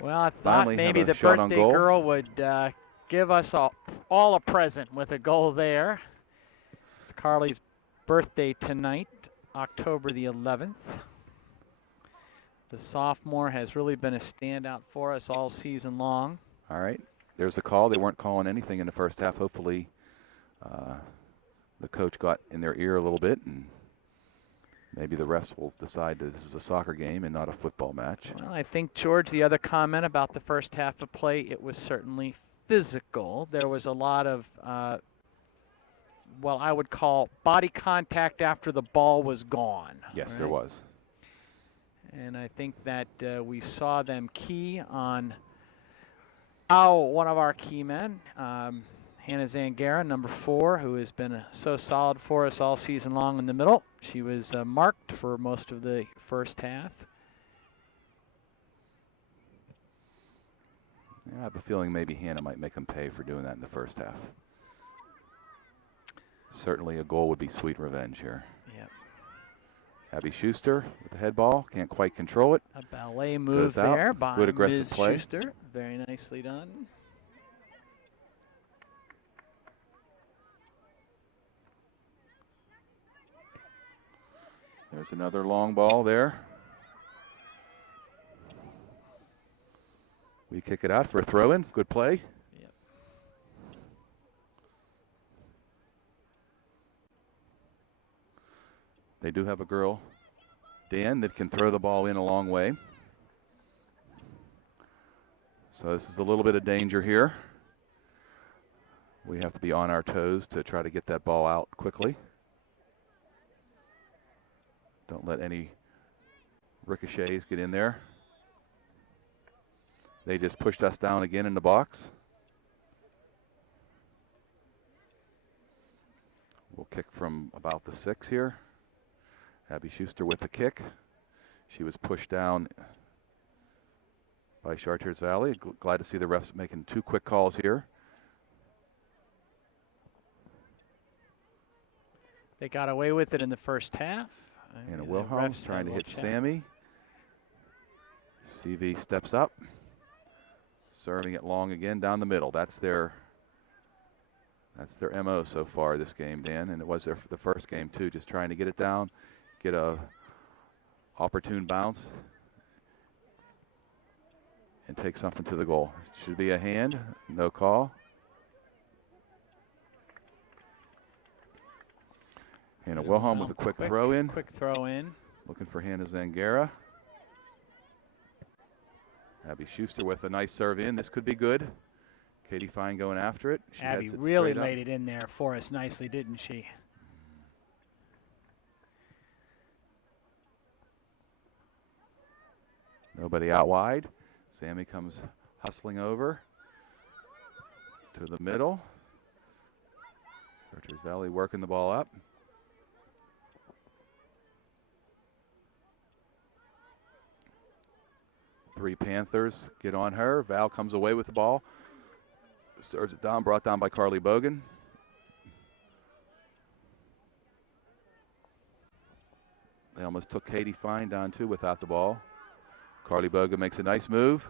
Well, I thought Finally have maybe a the shot on birthday goal. girl would give us all a present with a goal there. It's Carly's birthday tonight, October the 11th. The sophomore has really been a standout for us all season long. All right. There's the call. They weren't calling anything in the first half. Hopefully the coach got in their ear a little bit, and maybe the refs will decide that this is a soccer game and not a football match. Well, I think, George, the other comment about the first half of play, it was certainly physical. There was a lot of well, I would call body contact after the ball was gone. Yes, there was. And I think that we saw them key on one of our key men, Hannah Zangara, number 4, who has been so solid for us all season long in the middle. She was marked for most of the first half. Yeah, I have a feeling maybe Hannah might make them pay for doing that in the first half. Certainly a goal would be sweet revenge here. Yep. Abby Schuster with the head ball, can't quite control it. A ballet move there by Good aggressive Ms. play. Schuster. Very nicely done. There's another long ball there. We kick it out for a throw-in. Good play. Yep. They do have a girl, Dan, that can throw the ball in a long way. So this is a little bit of danger here. We have to be on our toes to try to get that ball out quickly. Don't let any ricochets get in there. They just pushed us down again in the box. We'll kick from about the 6 here. Abby Schuster with the kick. She was pushed down by Chartiers Valley. Glad to see the refs making 2 quick calls here. They got away with it in the first half. Anna Wilhelm trying to hit Sammy. CV steps up. Serving it long again down the middle. That's their MO so far this game, Dan, and it was the first game too, just trying to get it down, get a opportune bounce, and take something to the goal. Should be a hand, no call. Hannah Wilhelm with a quick throw in. Quick throw in. Looking for Hannah Zangara. Abby Schuster with a nice serve in. This could be good. Katie Fine going after it. She Abby heads it really straight laid it in there for us nicely, didn't she? Nobody out wide. Sammy comes hustling over to the middle. Chartiers Valley working the ball up. Three Panthers get on her. Val comes away with the ball. Serves it down, brought down by Carly Bogan. They almost took Katie Fine down too without the ball. Carly Bogan makes a nice move.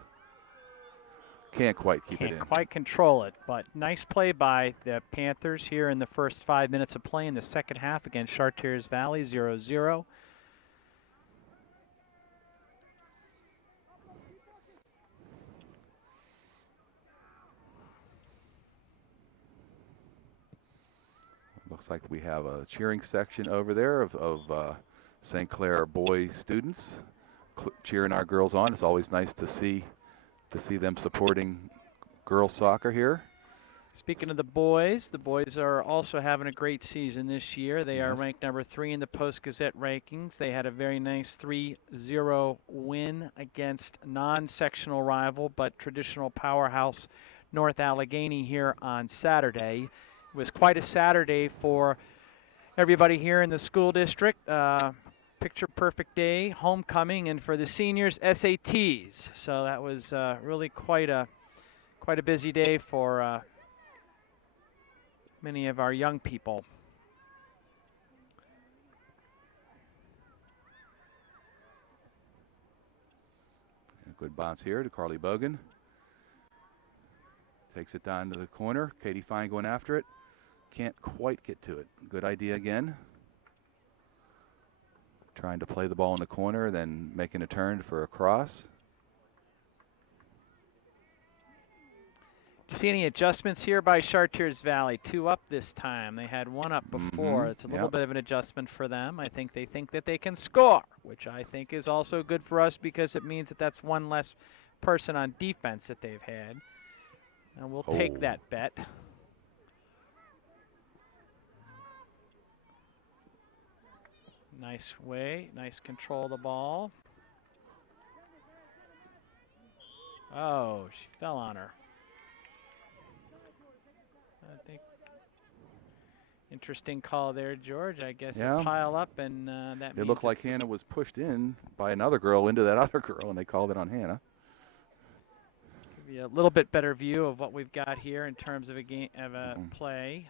Can't quite keep it in. Can't quite control it, but nice play by the Panthers here in the first 5 minutes of play in the second half against Chartiers Valley, 0-0. Looks like we have a cheering section over there of St. Clair boy students cheering our girls on. It's always nice to see them supporting girls soccer here. Speaking of the boys are also having a great season this year. They are ranked number 3 in the Post-Gazette rankings. They had a very nice 3-0 win against non-sectional rival but traditional powerhouse North Allegheny here on Saturday. It was quite a Saturday for everybody here in the school district. Picture perfect day, homecoming, and for the seniors, SATs. So that was really quite a busy day for many of our young people. A good bounce here to Carly Bogan. Takes it down to the corner. Katie Fine going after it. Can't quite get to it. Good idea again. Trying to play the ball in the corner, then making a turn for a cross. Do you see any adjustments here by Chartiers Valley? 2 up this time. They had 1 up before. It's a little bit of an adjustment for them. I think they think that they can score, which I think is also good for us because it means that that's 1 less person on defense that they've had. And we'll take that bet. Nice way, nice control of the ball. Oh, she fell on her. I think interesting call there, George. I guess Yeah. a pile up, and that It means looked like it's Hannah was pushed in by another girl into that other girl, and they called it on Hannah. give you a little bit better view of what we've got here in terms of a game of a play.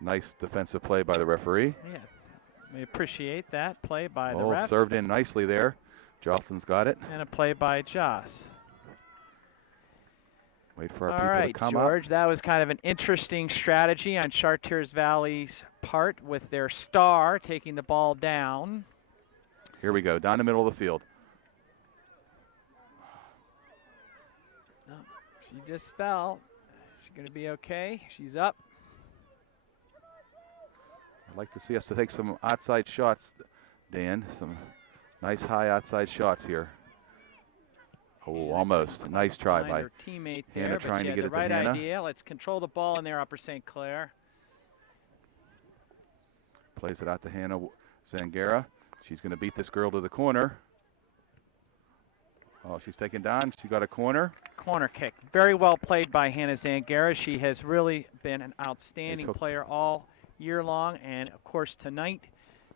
Nice defensive play by the referee. Yeah, we appreciate that play by the Oh, ref. served in nicely there. Jocelyn's got it. And a play by Joss. Wait for our All people right, to come George, up. that was kind of an interesting strategy on Chartiers Valley's part with their star taking the ball down. Here we go, down the middle of the field. Oh, she just fell. She's going to be okay. She's up. I'd like to see us to take some outside shots, Dan. Some nice high outside shots here. Oh, almost. Nice try by her teammate Hannah there, trying but to she get had it the to right Hannah. idea. Let's control the ball in there, Upper St. Clair. Plays it out to Hannah Zangara. She's going to beat this girl to the corner. Oh, she's taken down. She got a corner. Corner kick. Very well played by Hannah Zangara. She has really been an outstanding player all year long, and of course tonight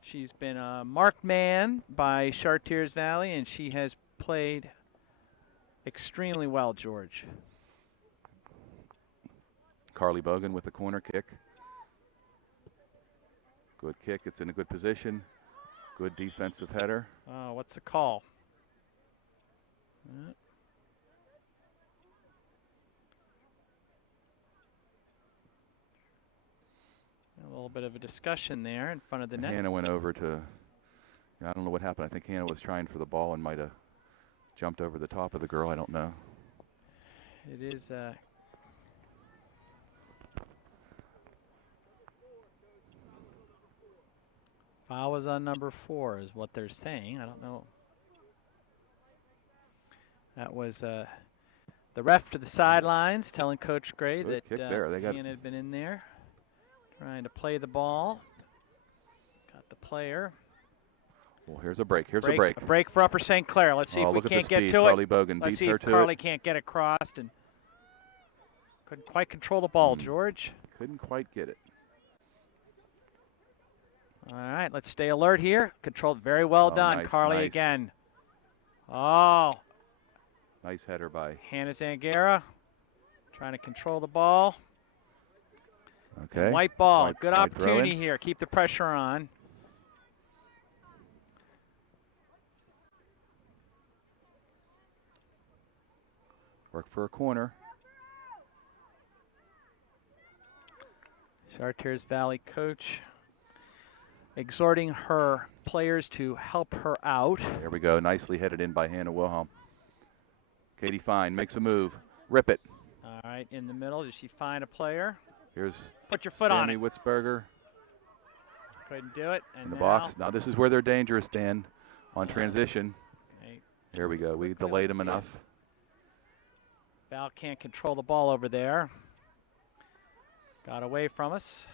she's been a marked man by Chartiers Valley, and she has played extremely well, George. Carly Bogan with the corner kick. Good kick. It's in a good position. Good defensive header. Oh, what's the call? A little bit of a discussion there in front of the net. Hannah went over to, I don't know what happened. I think Hannah was trying for the ball and might have jumped over the top of the girl. I don't know. It is foul was on number 4 is what they're saying. I don't know. That was the ref to the sidelines telling Coach Gray Good that kick there. They got Hannah had been in there trying to play the ball. Got the player. Well, here's a break. Here's a break. A break for Upper St. Clair. Let's see if we look at can't the get speed. to Carly it. Bogan Let's beats see her if to Carly it. can't get across and couldn't quite control the ball, George. Couldn't quite get it. All right, let's stay alert here. Controlled very well done. Nice, Carly nice. again. Oh, Nice header by. Hannah Zangara trying to control the ball. Okay. And white ball. Wide- Good wide opportunity throw-in. here. Keep the pressure on. Work for a corner. Chartiers Valley coach exhorting her players to help her out. There we go. Nicely headed in by Hannah Wilhelm. Katie Fine makes a move. Rip it. All right, in the middle. Did she find a player? Here's Put your foot on Sammy it. Witzberger Couldn't do it. And in the now, box. Now this is where they're dangerous, Dan, on transition. okay, Here we go. We let's delayed them see it. enough. Val can't control the ball over there. Got away from us.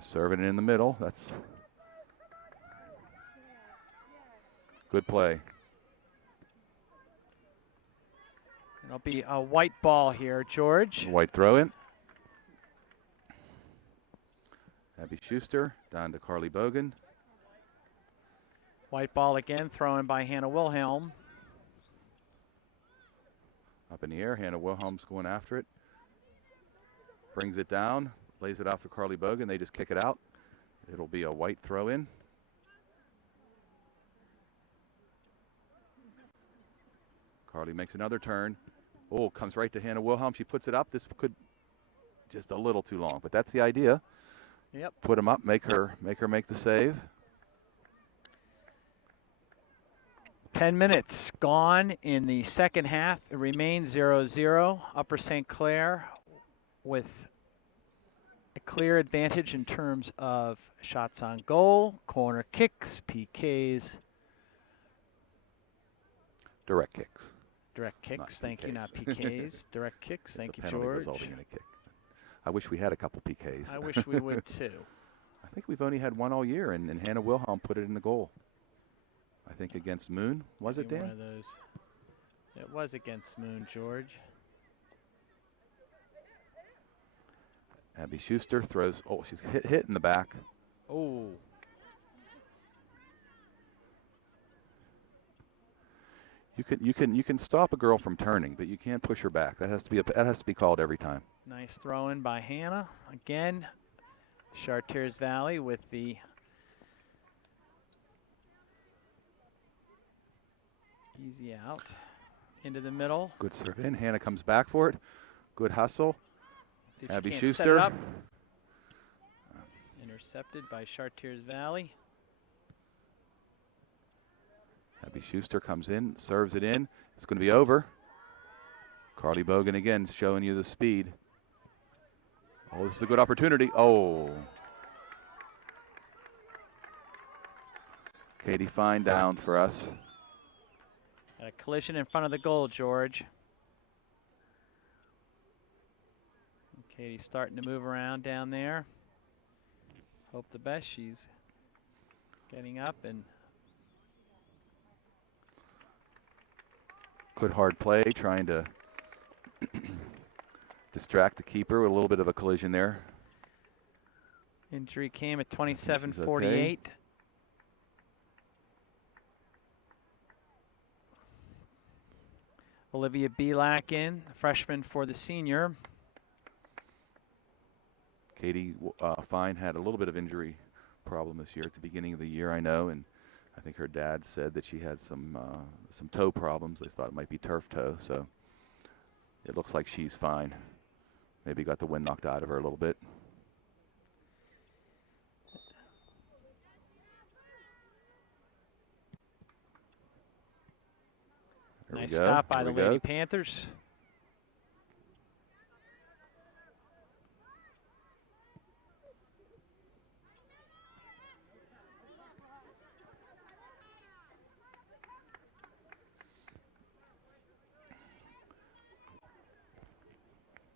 Serving it in the middle. That's good play. It'll be a white ball here, George. White throw in. Abby Schuster down to Carly Bogan. White ball again, thrown by Hannah Wilhelm. Up in the air. Hannah Wilhelm's going after it. Brings it down. Lays it off to Carly Bogan. They just kick it out. It'll be a white throw in. Carly makes another turn. Oh, comes right to Hannah Wilhelm. She puts it up. This could just a little too long, but that's the idea. Yep. Put them up, make her make the save. 10 minutes gone in the second half. It remains 0-0. Upper St. Clair with a clear advantage in terms of shots on goal, corner kicks, PKs. Direct kicks. Direct kicks, thank you, PKs. not PKs. Direct kicks, It's thank a you, penalty George. resulting in a kick. I wish we had a couple PKs. I wish we would too. I think we've only had one all year, and Hannah Wilhelm put it in the goal. I think against Moon. Was it, Maybe Dan? one of those. It was against Moon, George. Abby Schuster throws. Oh, she's hit in the back. Oh. You can stop a girl from turning, but you can't push her back. That has to be called every time. Nice throw in by Hannah. Again, Chartiers Valley with the easy out into the middle. Good serve in. Hannah comes back for it. Good hustle. See if Abby she can't set Schuster. it up. Intercepted by Chartiers Valley. Abby Schuster comes in, serves it in. It's going to be over. Carly Bogan again showing you the speed. Oh, this is a good opportunity. Oh. Katie Fine down for us. A collision in front of the goal, George. Katie's starting to move around down there. Hope the best. She's getting up and Good hard play, trying to distract the keeper with a little bit of a collision there. injury came at 27:48. okay. Olivia Belak in, freshman for the senior. Katie Fine had a little bit of injury problem this year at the beginning of the year, I know, and I think her dad said that she had some toe problems. They thought it might be turf toe, so it looks like she's fine. Maybe got the wind knocked out of her a little bit. There Nice we go. stop by There the we Lady go. Panthers.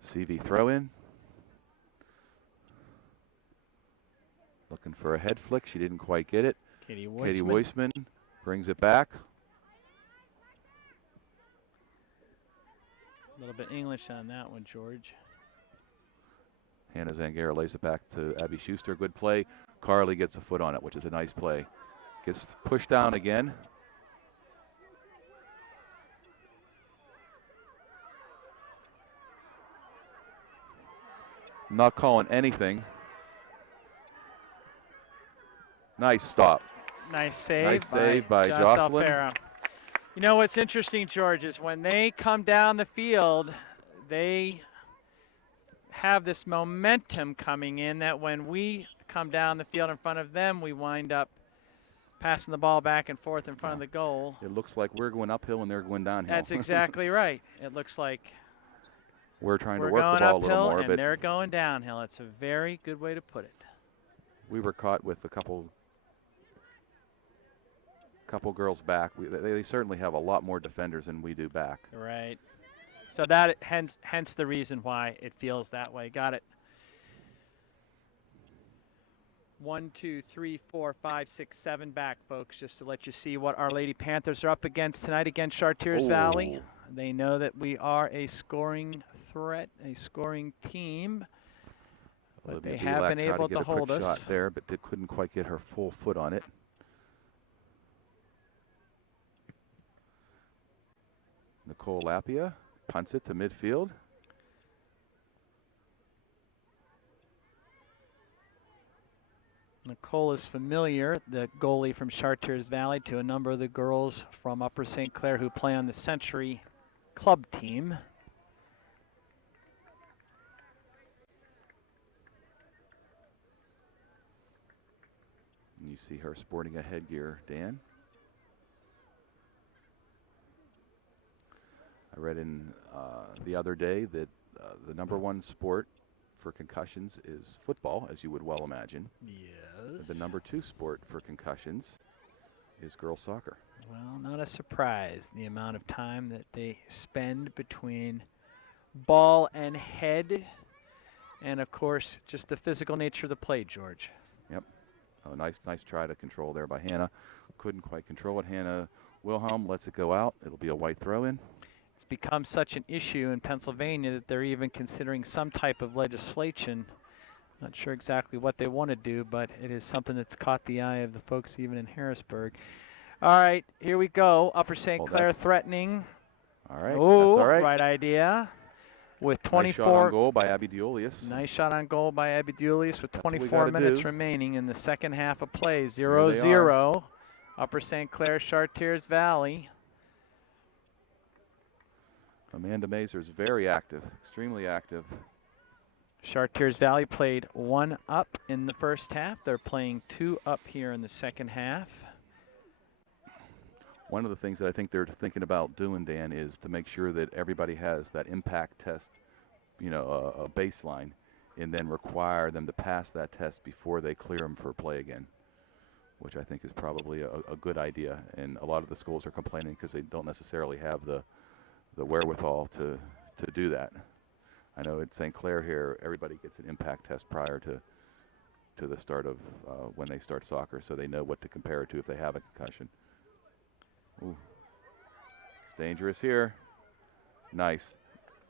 CV throw in. Looking for a head flick. She didn't quite get it. Katie Weissman. Katie Weissman brings it back. A little bit English on that one, George. Hannah Zangara lays it back to Abby Schuster. Good play. Carly gets a foot on it, which is a nice play. Gets pushed down again. Not calling anything. Nice stop. Nice save. Nice save by Joss Jocelyn. Alfaro. You know what's interesting, George, is when they come down the field, they have this momentum coming in that when we come down the field in front of them, we wind up passing the ball back and forth in front of the goal. It looks like we're going uphill and they're going downhill. That's exactly right. It looks like we're trying to we're work going the ball a little uphill more, and but they're going downhill. It's a very good way to put it. we were caught with a couple girls back. They certainly have a lot more defenders than we do back. Right. So that hence the reason why it feels that way. Got it. 1, 2, 3, 4, 5, 6, 7 back, folks, just to let you see what our Lady Panthers are up against tonight against Chartiers Valley. They know that we are a scoring threat, a scoring team, but Olivia they have Belak been tried able to get to a quick hold us. shot there, but they couldn't quite get her full foot on it. Nicole Lapia punts it to midfield. Nicole is familiar, the goalie from Chartiers Valley, to a number of the girls from Upper St. Clair who play on the Century Club team. And you see her sporting a headgear, Dan. I read in the other day that the #1 sport for concussions is football, as you would well imagine. Yes. The #2 sport for concussions is girls soccer. Well, not a surprise, the amount of time that they spend between ball and head, and of course, just the physical nature of the play, George. Yep. Oh, nice try to control there by Hannah. Couldn't quite control it. Hannah Wilhelm lets it go out. It'll be a white throw in. It's become such an issue in Pennsylvania that they're even considering some type of legislation. Not sure exactly what they want to do, but it is something that's caught the eye of the folks even in Harrisburg. All right, here we go. Upper St. Clair threatening. All right, Oh, that's all right. Right idea. With 24. Nice shot on goal by Abby DeOlius. Nice shot on goal by Abby DeOlius with 24 minutes remaining in the second half of play. 0-0. Upper St. Clair, Chartiers Valley. Amanda Mazer is very active, extremely active. Chartiers Valley played 1 up in the first half. They're playing 2 up here in the second half. One of the things that I think they're thinking about doing, Dan, is to make sure that everybody has that impact test, a baseline, and then require them to pass that test before they clear them for play again, which I think is probably a good idea. And a lot of the schools are complaining because they don't necessarily have the wherewithal to do that. I know at St. Clair here, everybody gets an impact test prior to the start of when they start soccer, so they know what to compare it to if they have a concussion. Ooh. It's dangerous here. Nice.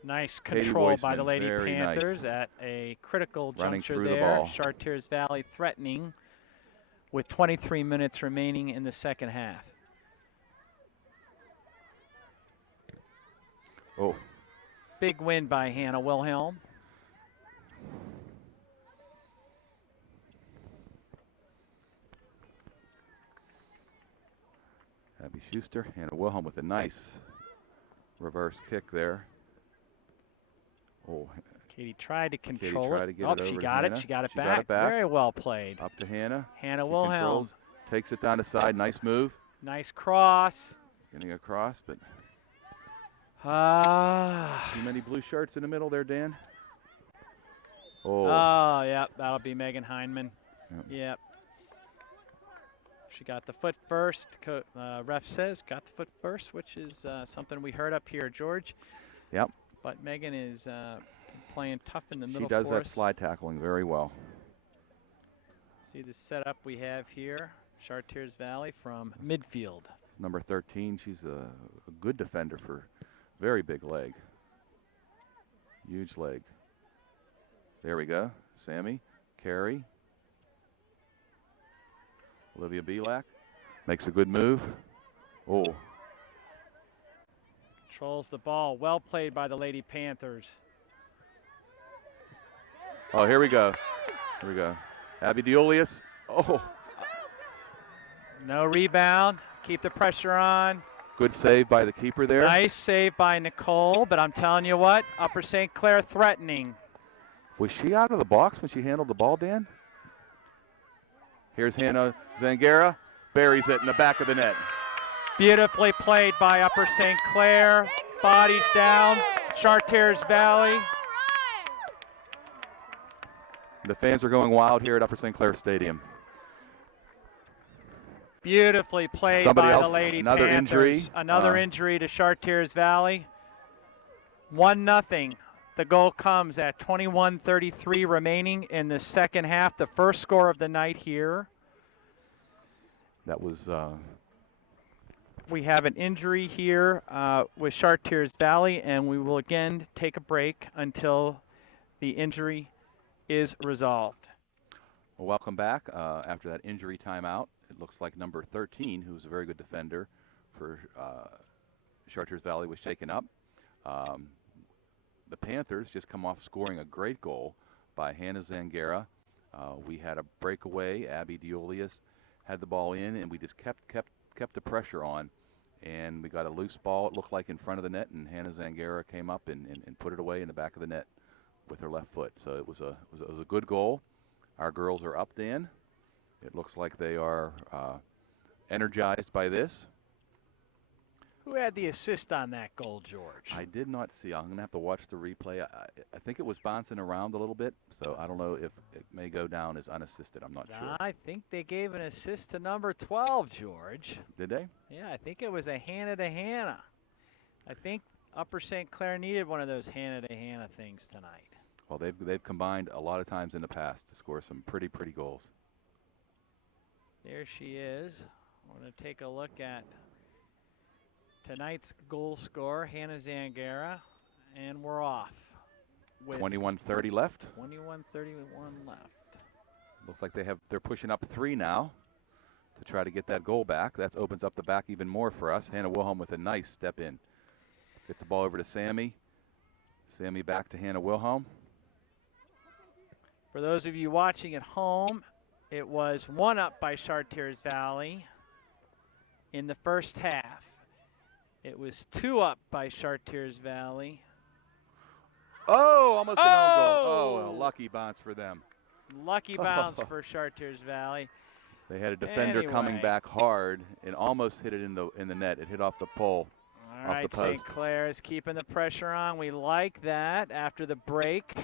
Nice control by the Lady Panthers at a critical juncture there. Chartiers Valley threatening with 23 minutes remaining in the second half. Oh. Big win by Hannah Wilhelm. Abby Schuster, Hannah Wilhelm with a nice reverse kick there. Oh, Katie tried to control it. Oh, she got it. She got it back. Very well played. Up to Hannah. Hannah Wilhelm. Takes it down the side. Nice move. Nice cross. Getting across, but too many blue shirts in the middle there, Dan. Oh, yep. That'll be Megan Heineman. Yep. She got the foot first. Ref says got the foot first, which is something we heard up here, George. Yep. But Megan is playing tough in the middle. She does that slide tackling very well. See the setup we have here. Chartiers Valley from midfield. Number 13. She's a good defender for very big leg. Huge leg. There we go. Sammy, Carey. Olivia Belak makes a good move. Oh. Controls the ball. Well played by the Lady Panthers. Oh, here we go. Here we go. Abby DeOlius. Oh. No rebound. Keep the pressure on. Good save by the keeper there. Nice save by Nicole, but I'm telling you what, Upper St. Clair threatening. Was she out of the box when she handled the ball, Dan? Here's Hannah Zangara, buries it in the back of the net. Beautifully played by Upper St. Clair. Bodies down, Chartiers Valley. The fans are going wild here at Upper St. Clair Stadium. Beautifully played by the Lady Panthers. Another injury to Chartiers Valley. 1-0. The goal comes at 21:33 remaining in the second half. The first score of the night here. That was. We have an injury here with Chartiers Valley, and we will again take a break until the injury is resolved. Well, welcome back after that injury timeout. It looks like number 13, who's a very good defender for Chartiers Valley, was shaken up. The Panthers just come off scoring a great goal by Hannah Zangara. We had a breakaway. Abby DeOlius had the ball in, and we just kept the pressure on. And we got a loose ball, it looked like, in front of the net, and Hannah Zangara came up and put it away in the back of the net with her left foot. So it was a good goal. Our girls are up, Dan. It looks like they are energized by this. Who had the assist on that goal, George? I did not see. I'm going to have to watch the replay. I think it was bouncing around a little bit, so I don't know if it may go down as unassisted. I'm not sure. I think they gave an assist to number 12, George. Did they? Yeah, I think it was a Hannah to Hannah. I think Upper St. Clair needed one of those Hannah to Hannah things tonight. Well, they've combined a lot of times in the past to score some pretty goals. There she is. We're going to take a look at tonight's goal scorer, Hannah Zangara, and we're off. With 21:30 left. 21:31 left. Looks like they're pushing up 3 now to try to get that goal back. That opens up the back even more for us. Hannah Wilhelm with a nice step in. Gets the ball over to Sammy. Sammy back to Hannah Wilhelm. For those of you watching at home, it was 1 up by Chartiers Valley in the first half. It was 2 up by Chartiers Valley. Oh, almost an own goal. Oh, a lucky bounce for them. Lucky bounce for Chartiers Valley. They had a defender coming back hard and almost hit it in the net. It hit off the pole. All right, St. Clair is keeping the pressure on. We like that after the break.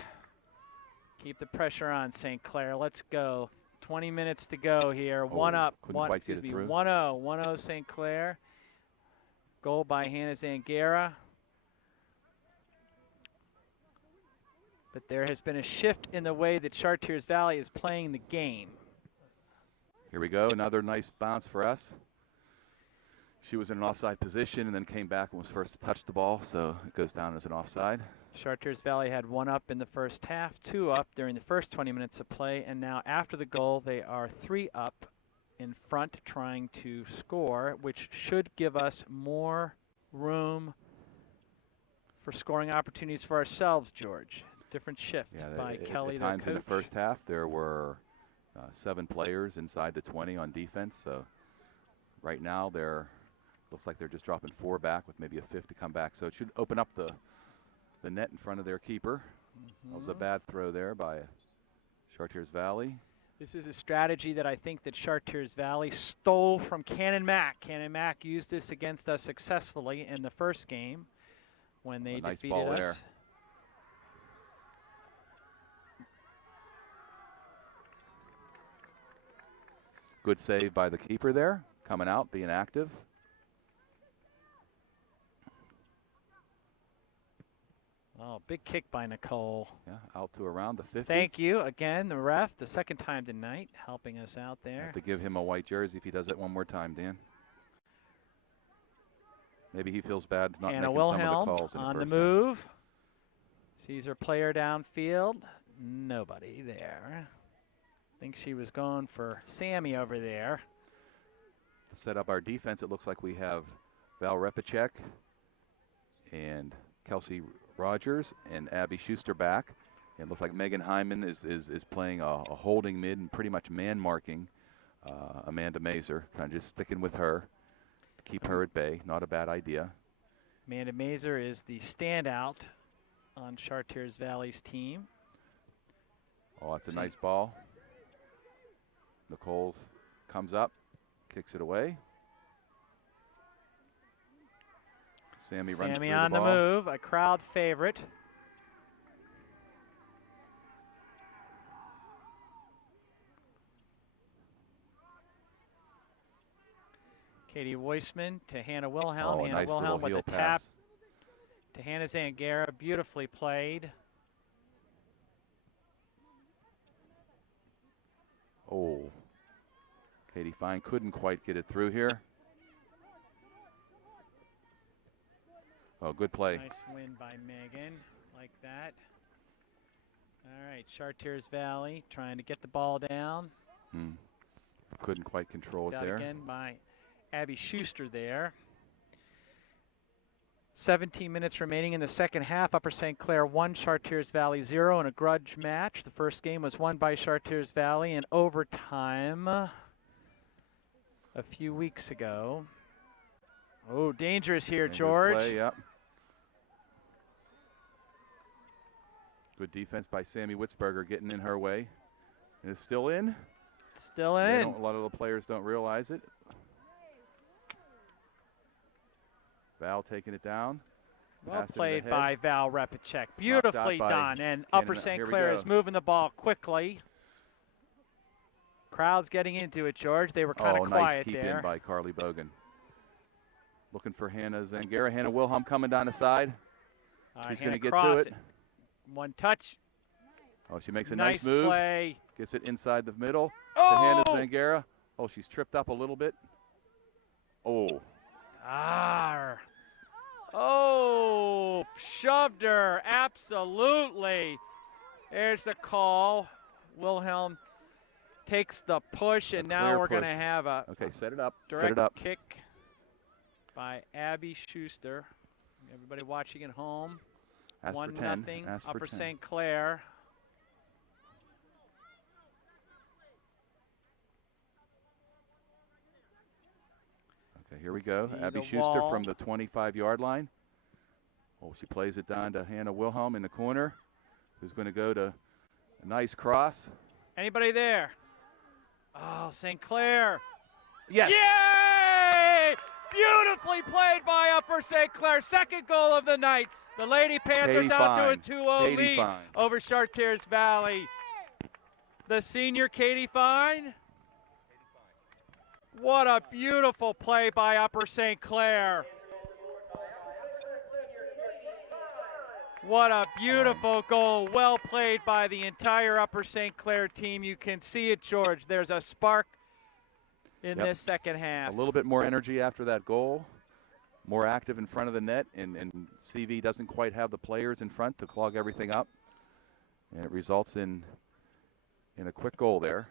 Keep the pressure on, St. Clair. Let's go. 20 minutes to go here. 1 up. 1-0. 1-0 St. Clair. Goal by Hannah Zangara. But there has been a shift in the way that Chartiers Valley is playing the game. Here we go. Another nice bounce for us. She was in an offside position and then came back and was first to touch the ball, so it goes down as an offside. Chartiers Valley had 1 up in the first half, 2 up during the first 20 minutes of play, and now after the goal they are 3 up in front trying to score, which should give us more room for scoring opportunities for ourselves, George. Different shift by Kelly, at their times coach. In the first half, there were 7 players inside the 20 on defense, so right now looks like they're just dropping 4 back with maybe a 5th to come back, so it should open up the net in front of their keeper. That was a bad throw there by Chartiers Valley. This is a strategy that I think that Chartiers Valley stole from Cannon Mac. Cannon Mac used this against us successfully in the first game when they nice defeated ball us. There. Good save by the keeper there, coming out, being active. Oh, big kick by Nicole. Yeah, out to around the 50. Thank you again, the ref, the second time tonight, helping us out there. Have to give him a white jersey if he does it one more time, Dan. Maybe he feels bad not Hannah making Wilhelm some of the calls in on the the first move. Sees her player downfield. Nobody there. I think she was going for Sammy over there. To set up our defense, it looks like we have Val Repacek and Kelsey Rogers and Abby Schuster back. It looks like Megan Hyman is playing a holding mid and pretty much man marking Amanda Mazer, kind of just sticking with her to keep her at bay. Not a bad idea. Amanda Mazer is the standout on Chartiers Valley's team. Oh, that's a nice ball. Nicole comes up, kicks it away. Sammy runs through on the ball. move, a crowd favorite. Katie Weissman to Hannah Wilhelm. Oh, Hannah nice Wilhelm with heel a tap pass. to Hannah Zangara. Beautifully played. Oh, Katie Fine couldn't quite get it through here. Oh, good play. Nice win by Megan, like that. All right, Chartiers Valley trying to get the ball down. Couldn't quite control it Got there. again by Abby Schuster there. 17 minutes remaining in the second half. Upper St. Clair 1, Chartiers Valley 0 in a grudge match. The first game was won by Chartiers Valley in overtime a few weeks ago. Oh, dangerous here, Dangerous George. Play, yep. Good defense by Sammy Witzberger getting in her way. And it's still in. Still in. A lot of the players don't realize it. Val taking it down. Well Pass it in the played head. by Val Repicek. Beautifully by done. And Cannon. Upper St. Here we Clair go. is moving the ball quickly. Crowd's getting into it, George. They were kind of nice quiet keep there. in by Carly Bogan. Looking for Hannah Zangara. Hannah Wilhelm coming down the side. She's going to get to it. One touch. Oh, she makes a nice Nice move. play. Gets it inside the middle to Oh! Hannah Zangara. Oh, she's tripped up a little bit. Oh. Arr. Oh, shoved her. Absolutely. There's the call. Wilhelm takes the push, and now we're going to have a Okay, set it up. direct Set it up. kick by Abby Schuster. Everybody watching at home. Ask for 1-0 10. Ask for Upper 10. St. Clair. Okay, here we go. See Abby the Schuster wall. from the 25-yard line. Oh, she plays it down to Hannah Wilhelm in the corner, who's going to go to a nice cross. Anybody there? Oh, St. Clair. Yes. Yay! Beautifully played by Upper St. Clair. Second goal of the night. The Lady Panthers Katie out Fine. to a 2-0 Katie lead Fine. over Chartiers Valley. The senior Katie Fine. What a beautiful play by Upper St. Clair. What a beautiful goal. Well played by the entire Upper St. Clair team. You can see it, George. There's a spark in this second half. A little bit more energy after that goal. More active in front of the net, and CV doesn't quite have the players in front to clog everything up. And it results in a quick goal there.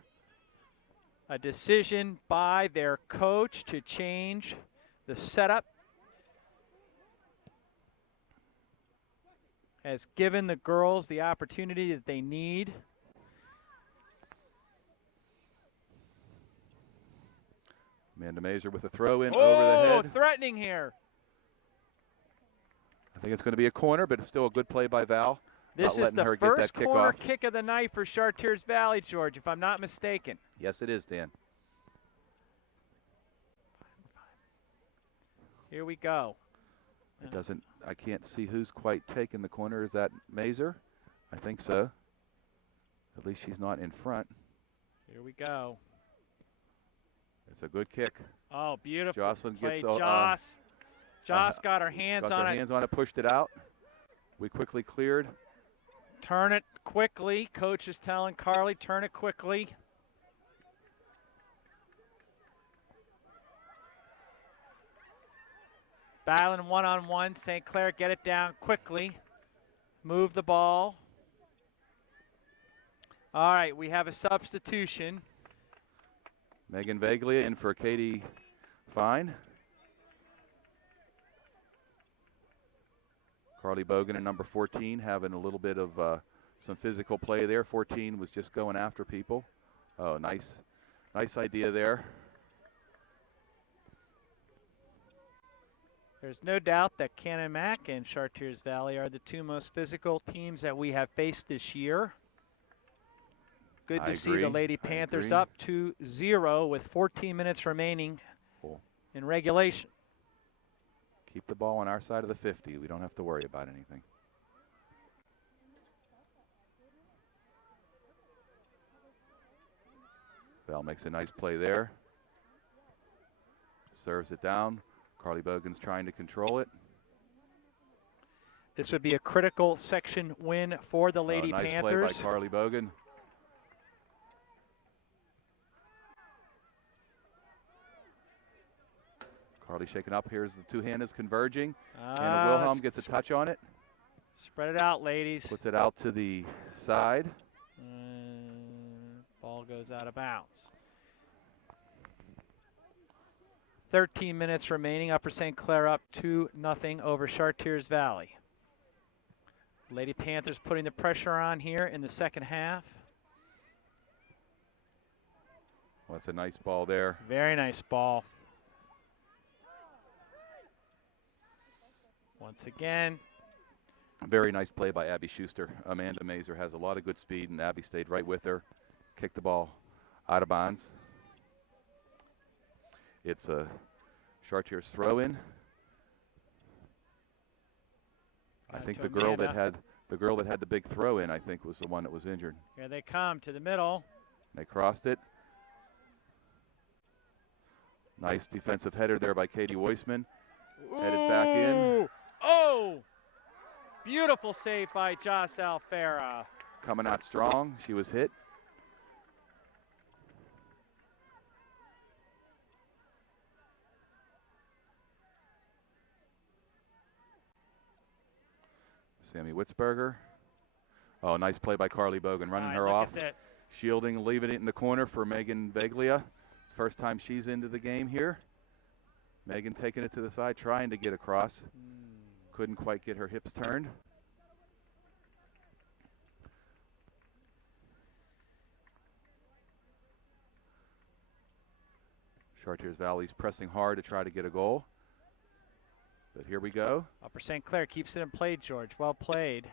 A decision by their coach to change the setup has given the girls the opportunity that they need. Amanda Mazer with a throw in Oh, over the head. threatening here. I think it's going to be a corner, but it's still a good play by Val. This Not is letting the her get that first kick corner off. kick of the night for Chartiers Valley, George, if I'm not mistaken. Yes, it is, Dan. Here we go. It doesn't. I can't see who's quite taken the corner. Is that Mazer? I think so. At least she's not in front. Here we go. It's a good kick. Oh, beautiful Jocelyn play. gets Joss got her hands got on her it. hands on it, pushed it out. We quickly cleared. Turn it quickly. Coach is telling Carly, turn it quickly. Battling one-on-one. St. Clair, get it down quickly. Move the ball. All right, we have a substitution. Megan Vaglia in for Katie Fine. Carly Bogan and number 14 having a little bit of some physical play there. 14 was just going after people. Oh, nice idea there. There's no doubt that Cannon Mac and Chartiers Valley are the two most physical teams that we have faced this year. Good to see the Lady Panthers up 2-0 with 14 minutes remaining in regulation. Keep the ball on our side of the 50. We don't have to worry about anything. Val makes a nice play there. Serves it down. Carly Bogan's trying to control it. This would be a critical section win for the Lady nice Panthers. Play by Carly Bogan. Carly shaking up. Here's the two Hannahs converging. Hannah Wilhelm gets a touch on it. Spread it out, ladies. Puts it out to the side. Ball goes out of bounds. 13 minutes remaining. Upper St. Clair up 2-0 over Chartiers Valley. Lady Panthers putting the pressure on here in the second half. Well, that's a nice ball there. Very nice ball. Once again. Very nice play by Abby Schuster. Amanda Mazer has a lot of good speed, and Abby stayed right with her. Kicked the ball out of bounds. It's a Chartiers throw-in. I think the girl that had the big throw in, I think, was the one that was injured. Here they come to the middle. They crossed it. Nice defensive header there by Katie Weissman. Headed back in. Oh! Beautiful save by Joss Alfera. Coming out strong. She was hit. Sammy Witzberger. Oh, nice play by Carly Bogan, running her off. Shielding, leaving it in the corner for Megan Veglia. It's the first time she's into the game here. Megan taking it to the side, trying to get across. Couldn't quite get her hips turned. Chartiers Valley's pressing hard to try to get a goal. But here we go. Upper St. Clair keeps it in play, George. Well played.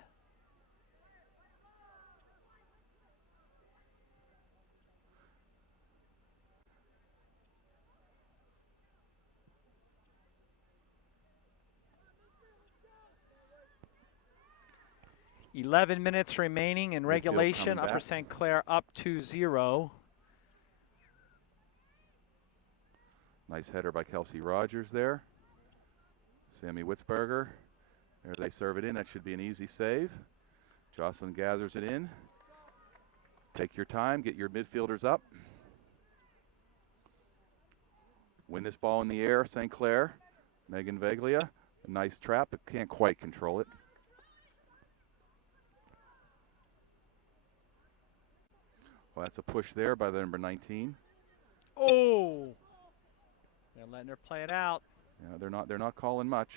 "11 minutes remaining in regulation. Upper St. Clair up 2-0. Nice header by Kelsey Rogers there. Sammy Witzberger. There they serve it in. That should be an easy save. Jocelyn gathers it in. Take your time. Get your midfielders up. Win this ball in the air, St. Clair. Megan Veglia. A nice trap, but can't quite control it. Well, that's a push there by the number 19. Oh! They're letting her play it out. Yeah, they're not calling much.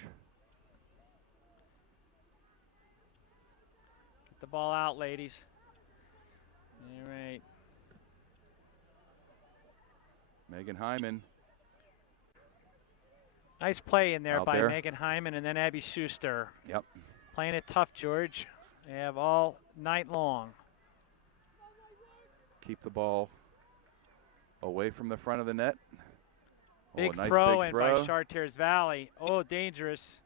Get the ball out, ladies. All right. Megan Hyman. Nice play in there Out by there. Megan Hyman and then Abby Schuster. Yep. Playing it tough, George. They have all night long. Keep the ball away from the front of the net. Big nice throw big in throw. by Chartiers Valley. Oh, dangerous.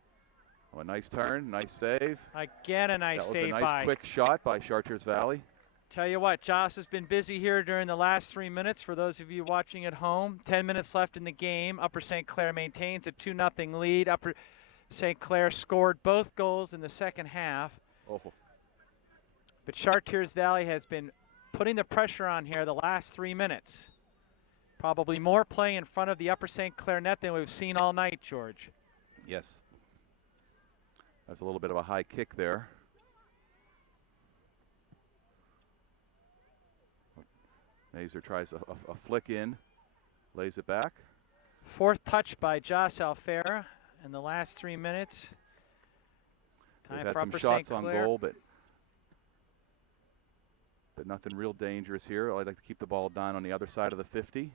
Oh, a nice turn, nice save. Again, a nice That was save a nice by. quick shot by Chartiers Valley. Tell you what, Joss has been busy here during the last 3 minutes. For those of you watching at home, 10 minutes left in the game. Upper St. Clair maintains a 2-0 lead. Upper St. Clair scored both goals in the second half. Oh, But Chartiers Valley has been putting the pressure on here the last 3 minutes. Probably more play in front of the Upper St. Clair net than we've seen all night, George. yes. That's a little bit of a high kick there. Mazer tries a flick in, lays it back. Fourth touch by Joss Alfera in the last 3 minutes. They've Time had for some Upper shots St. on Clair. goal, but nothing real dangerous here. I'd like to keep the ball down on the other side of the 50.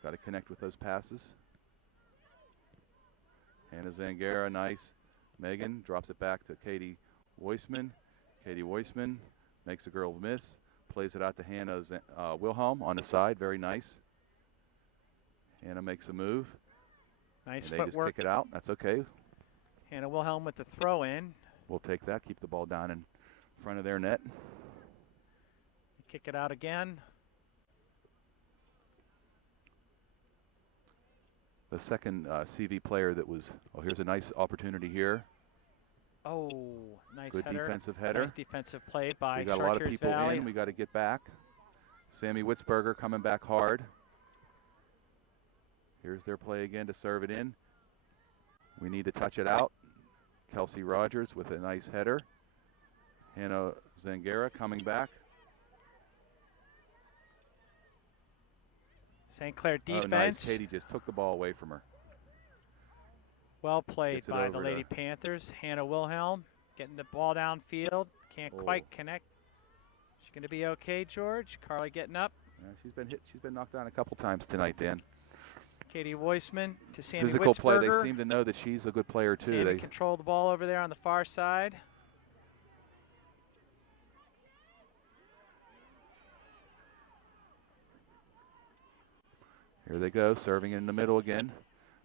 Got to connect with those passes. Hannah Zangara, nice. Megan drops it back to Katie Weissman. Katie Weissman makes a girl miss. Plays it out to Hannah Wilhelm on the side. Very nice. Hannah makes a move. Nice and they footwork. just kick it out. That's okay. Hannah Wilhelm with the throw in. We'll take that. Keep the ball down in front of their net. Kick it out again. The second CV player that was, oh, here's a nice opportunity here. Oh, nice Good header. defensive header. Nice defensive play by We got a Chartiers lot of people Valley. in. We got to get back. Sammy Witzberger coming back hard. Here's their play again to serve it in. We need to touch it out. Kelsey Rogers with a nice header. Hannah Zangara coming back. St. Clair defense. Oh, nice. Katie just took the ball away from her. Well played Gets it by the over to- Lady Panthers. Hannah Wilhelm getting the ball downfield. Can't quite connect. She's going to be okay, George. Carly getting up. Yeah, she's been hit. She's been knocked down a couple times tonight, Dan. Katie Weissman to Sammy Physical play. They Witzberger. seem to know that she's a good player too. Sammy They control the ball over there on the far side. Here they go, serving in the middle again.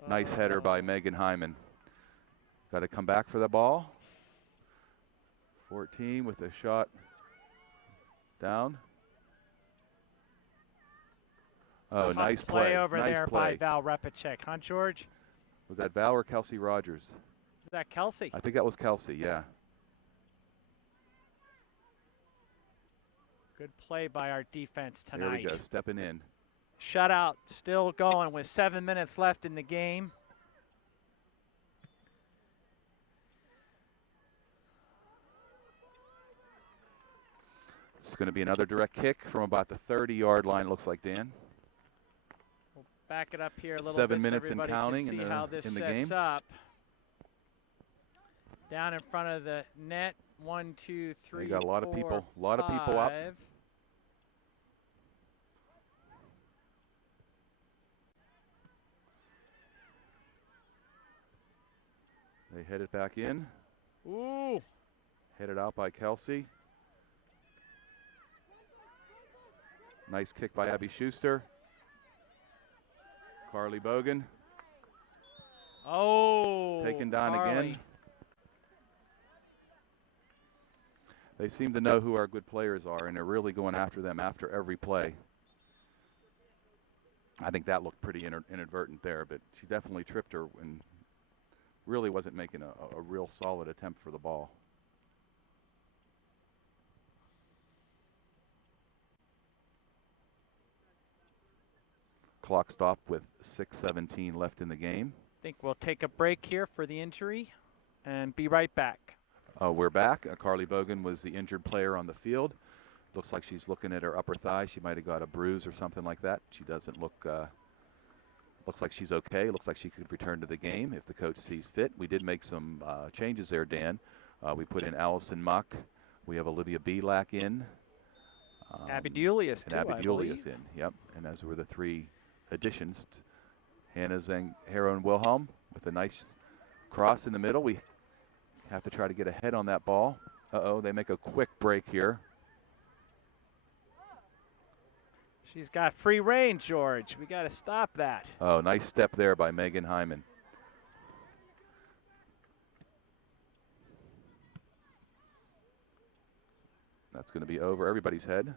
Nice header by Megan Hyman. Got to come back for the ball. 14 with a shot down. Oh, Tough nice play play. over Nice there play. by Val Repacek, huh, George? Was that Val or Kelsey Rogers? Is that Kelsey? I think that was Kelsey, yeah. Good play by our defense tonight. There we go, stepping in. Shutout still going with 7 minutes left in the game. It's going to be another direct kick from about the 30-yard line, looks like, Dan. We'll back it up here a little 7 bit minutes so and everybody counting can see in how this the sets game. up. Down in front of the net, 1, 2, 3, You got a lot of 4, people, a lot of people up. 5. They head it back in. Ooh. Headed out by Kelsey. Nice kick by Abby Schuster. Carly Bogan. Oh. Taken down Carly. again. They seem to know who our good players are, and they're really going after them after every play. I think that looked pretty inadvertent there, but she definitely tripped her and really wasn't making a real solid attempt for the ball. Clock stop with 6:17 left in the game. I think we'll take a break here for the injury and be right back. We're back. Carly Bogan was the injured player on the field. Looks like she's looking at her upper thigh. She might have got a bruise or something like that. She doesn't look, looks like she's okay. Looks like she could return to the game if the coach sees fit. We did make some changes there, Dan. We put in Allison Muck. We have Olivia Belak in. Abby Julius, too, and Abby I Julius believe. in, yep. And those were the three additions. Hannah Zangaro and Wilhelm with a nice cross in the middle. We have to try to get ahead on that ball. Uh-oh, they make a quick break here. She's got free reign, George. We got to stop that. Oh, nice step there by Megan Hyman. That's going to be over everybody's head.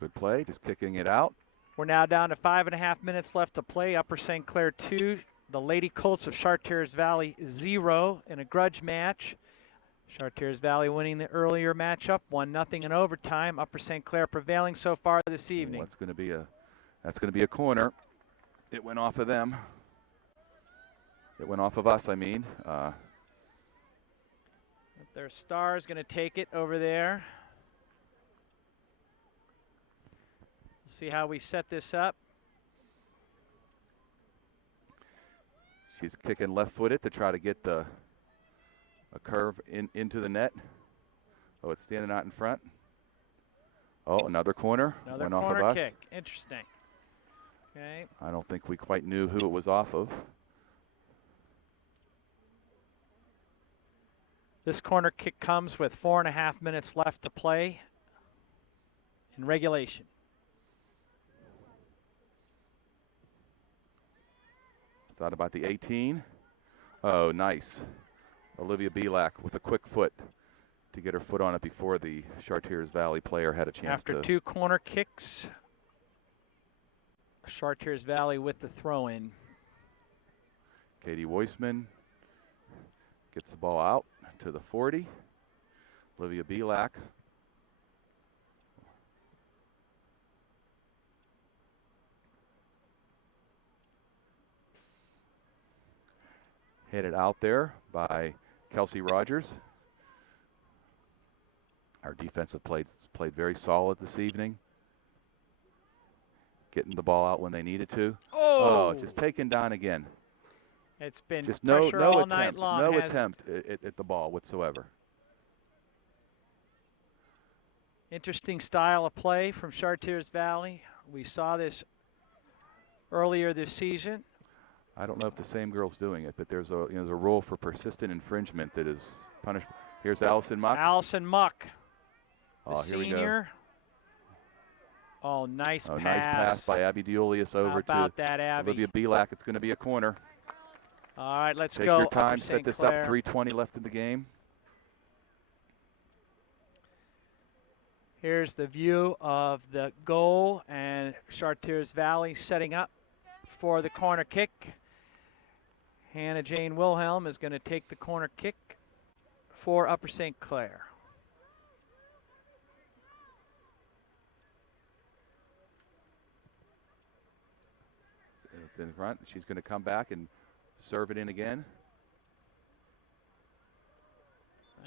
Good play, just kicking it out. We're now down to 5.5 minutes left to play. Upper St. Clair 2, the Lady Colts of Chartiers Valley 0 in a grudge match. Chartiers Valley winning the earlier matchup, 1-0 in overtime. Upper St. Clair prevailing so far this evening. That's going to be a corner. It went off of them. It went off of us, I mean. Their star is going to take it over there. See how we set this up. She's kicking left-footed to try to get a curve into the net. Oh, it's standing out in front. Oh, another corner. Another went off corner of us. kick. Interesting. Okay. I don't think we quite knew who it was off of. This corner kick comes with 4.5 minutes left to play in regulation. It's out about the 18. Oh, nice. Olivia Belak with a quick foot to get her foot on it before the Chartiers Valley player had a chance After to. two corner kicks, Chartiers Valley with the throw-in. Katie Weissman gets the ball out to the 40. Olivia Belak. Headed out there by Kelsey Rogers. Our defensive played very solid this evening. Getting the ball out when they needed to. Oh, just taken down again. It's been Just pressure no all attempt, night long. no attempt at the ball whatsoever. Interesting style of play from Chartiers Valley. We saw this earlier this season. I don't know if the same girl's doing it, but there's a rule for persistent infringement that is punishable. Here's Allison Mock. Allison Muck, the Oh, here we go. senior. Oh, nice pass. Nice pass by Abby Deulius over How about to that, Abby? Olivia Belak. It's going to be a corner. All right, let's Take go. your time. Upper Set St. this Clair. up. 3:20 left in the game. Here's the view of the goal, and Chartiers Valley setting up for the corner kick. Hannah Jane Wilhelm is going to take the corner kick for Upper St. Clair. It's in front. She's going to come back and serve it in again.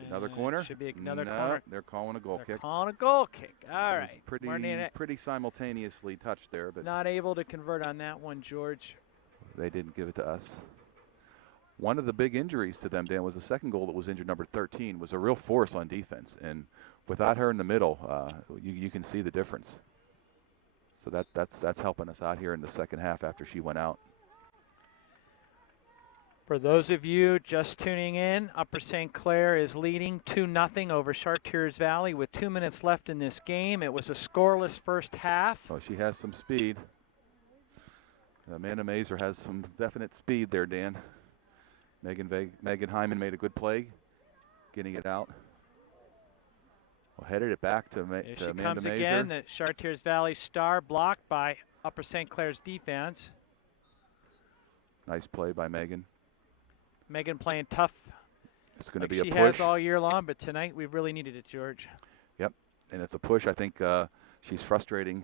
Another corner. Should be another no, corner. They're calling a goal They're kick. calling a goal kick. All It was right. pretty simultaneously touched there, but Not able to convert on that one, George. they didn't give it to us. One of the big injuries to them, Dan, was the second goal that was injured, number 13, was a real force on defense. And without her in the middle, you can see the difference. So that's helping us out here in the second half after she went out. For those of you just tuning in, Upper St. Clair is leading 2-0 over Chartiers Valley with 2 minutes left in this game. It was a scoreless first half. Oh, she has some speed. Amanda Mazer has some definite speed there, Dan. Megan Hyman made a good play, getting it out. Well, headed it back to Here she Amanda comes Mazer. again, the Chartiers Valley star blocked by Upper St. Clair's defense. Nice play by Megan. Megan playing tough. It's going to like be a she push. has all year long, but tonight we really needed it, George. Yep, and it's a push. I think she's frustrating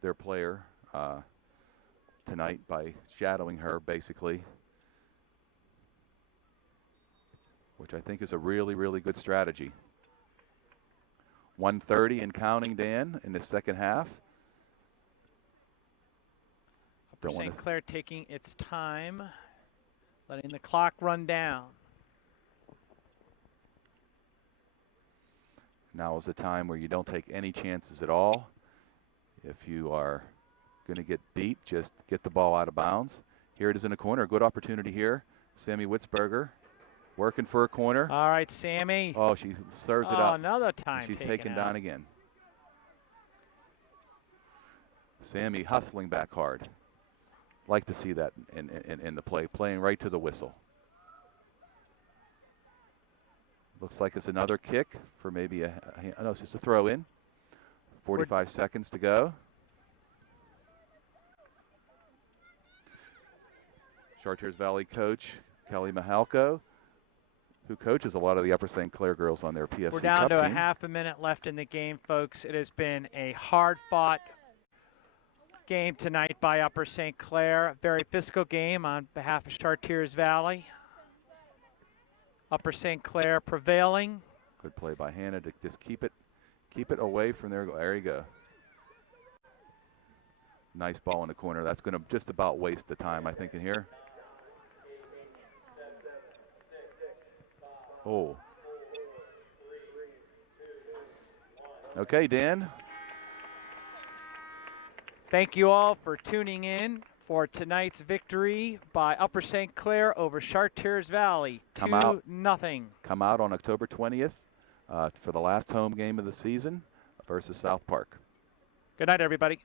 their player tonight by shadowing her, basically, which I think is a really, really good strategy. 1:30 and counting, Dan, in the second half. Upper St. Clair taking its time, letting the clock run down. Now is the time where you don't take any chances at all. If you are going to get beat, just get the ball out of bounds. Here it is in a corner. Good opportunity here. Sammy Witzberger working for a corner. All right, Sammy. Oh, she serves it up. Another time. She's taken down again. Sammy hustling back hard. Like to see that in the play, playing right to the whistle. Looks like it's another kick for maybe no, it's just a throw in. 45 seconds to go. Chartiers Valley coach Kelly Mahalko, who coaches a lot of the Upper St. Clair girls on their PFC We're down Cup to a team. half a minute left in the game, folks. It has been a hard-fought game tonight by Upper St. Clair. A very physical game on behalf of Chartiers Valley. Upper St. Clair prevailing. Good play by Hannah to just keep it away from there. There you go. Nice ball in the corner. That's going to just about waste the time, I think, in here. Oh. Okay, Dan. Thank you all for tuning in for tonight's victory by Upper St. Clair over Chartiers Valley. 2-0. Come out on October 20th for the last home game of the season versus South Park. Good night, everybody.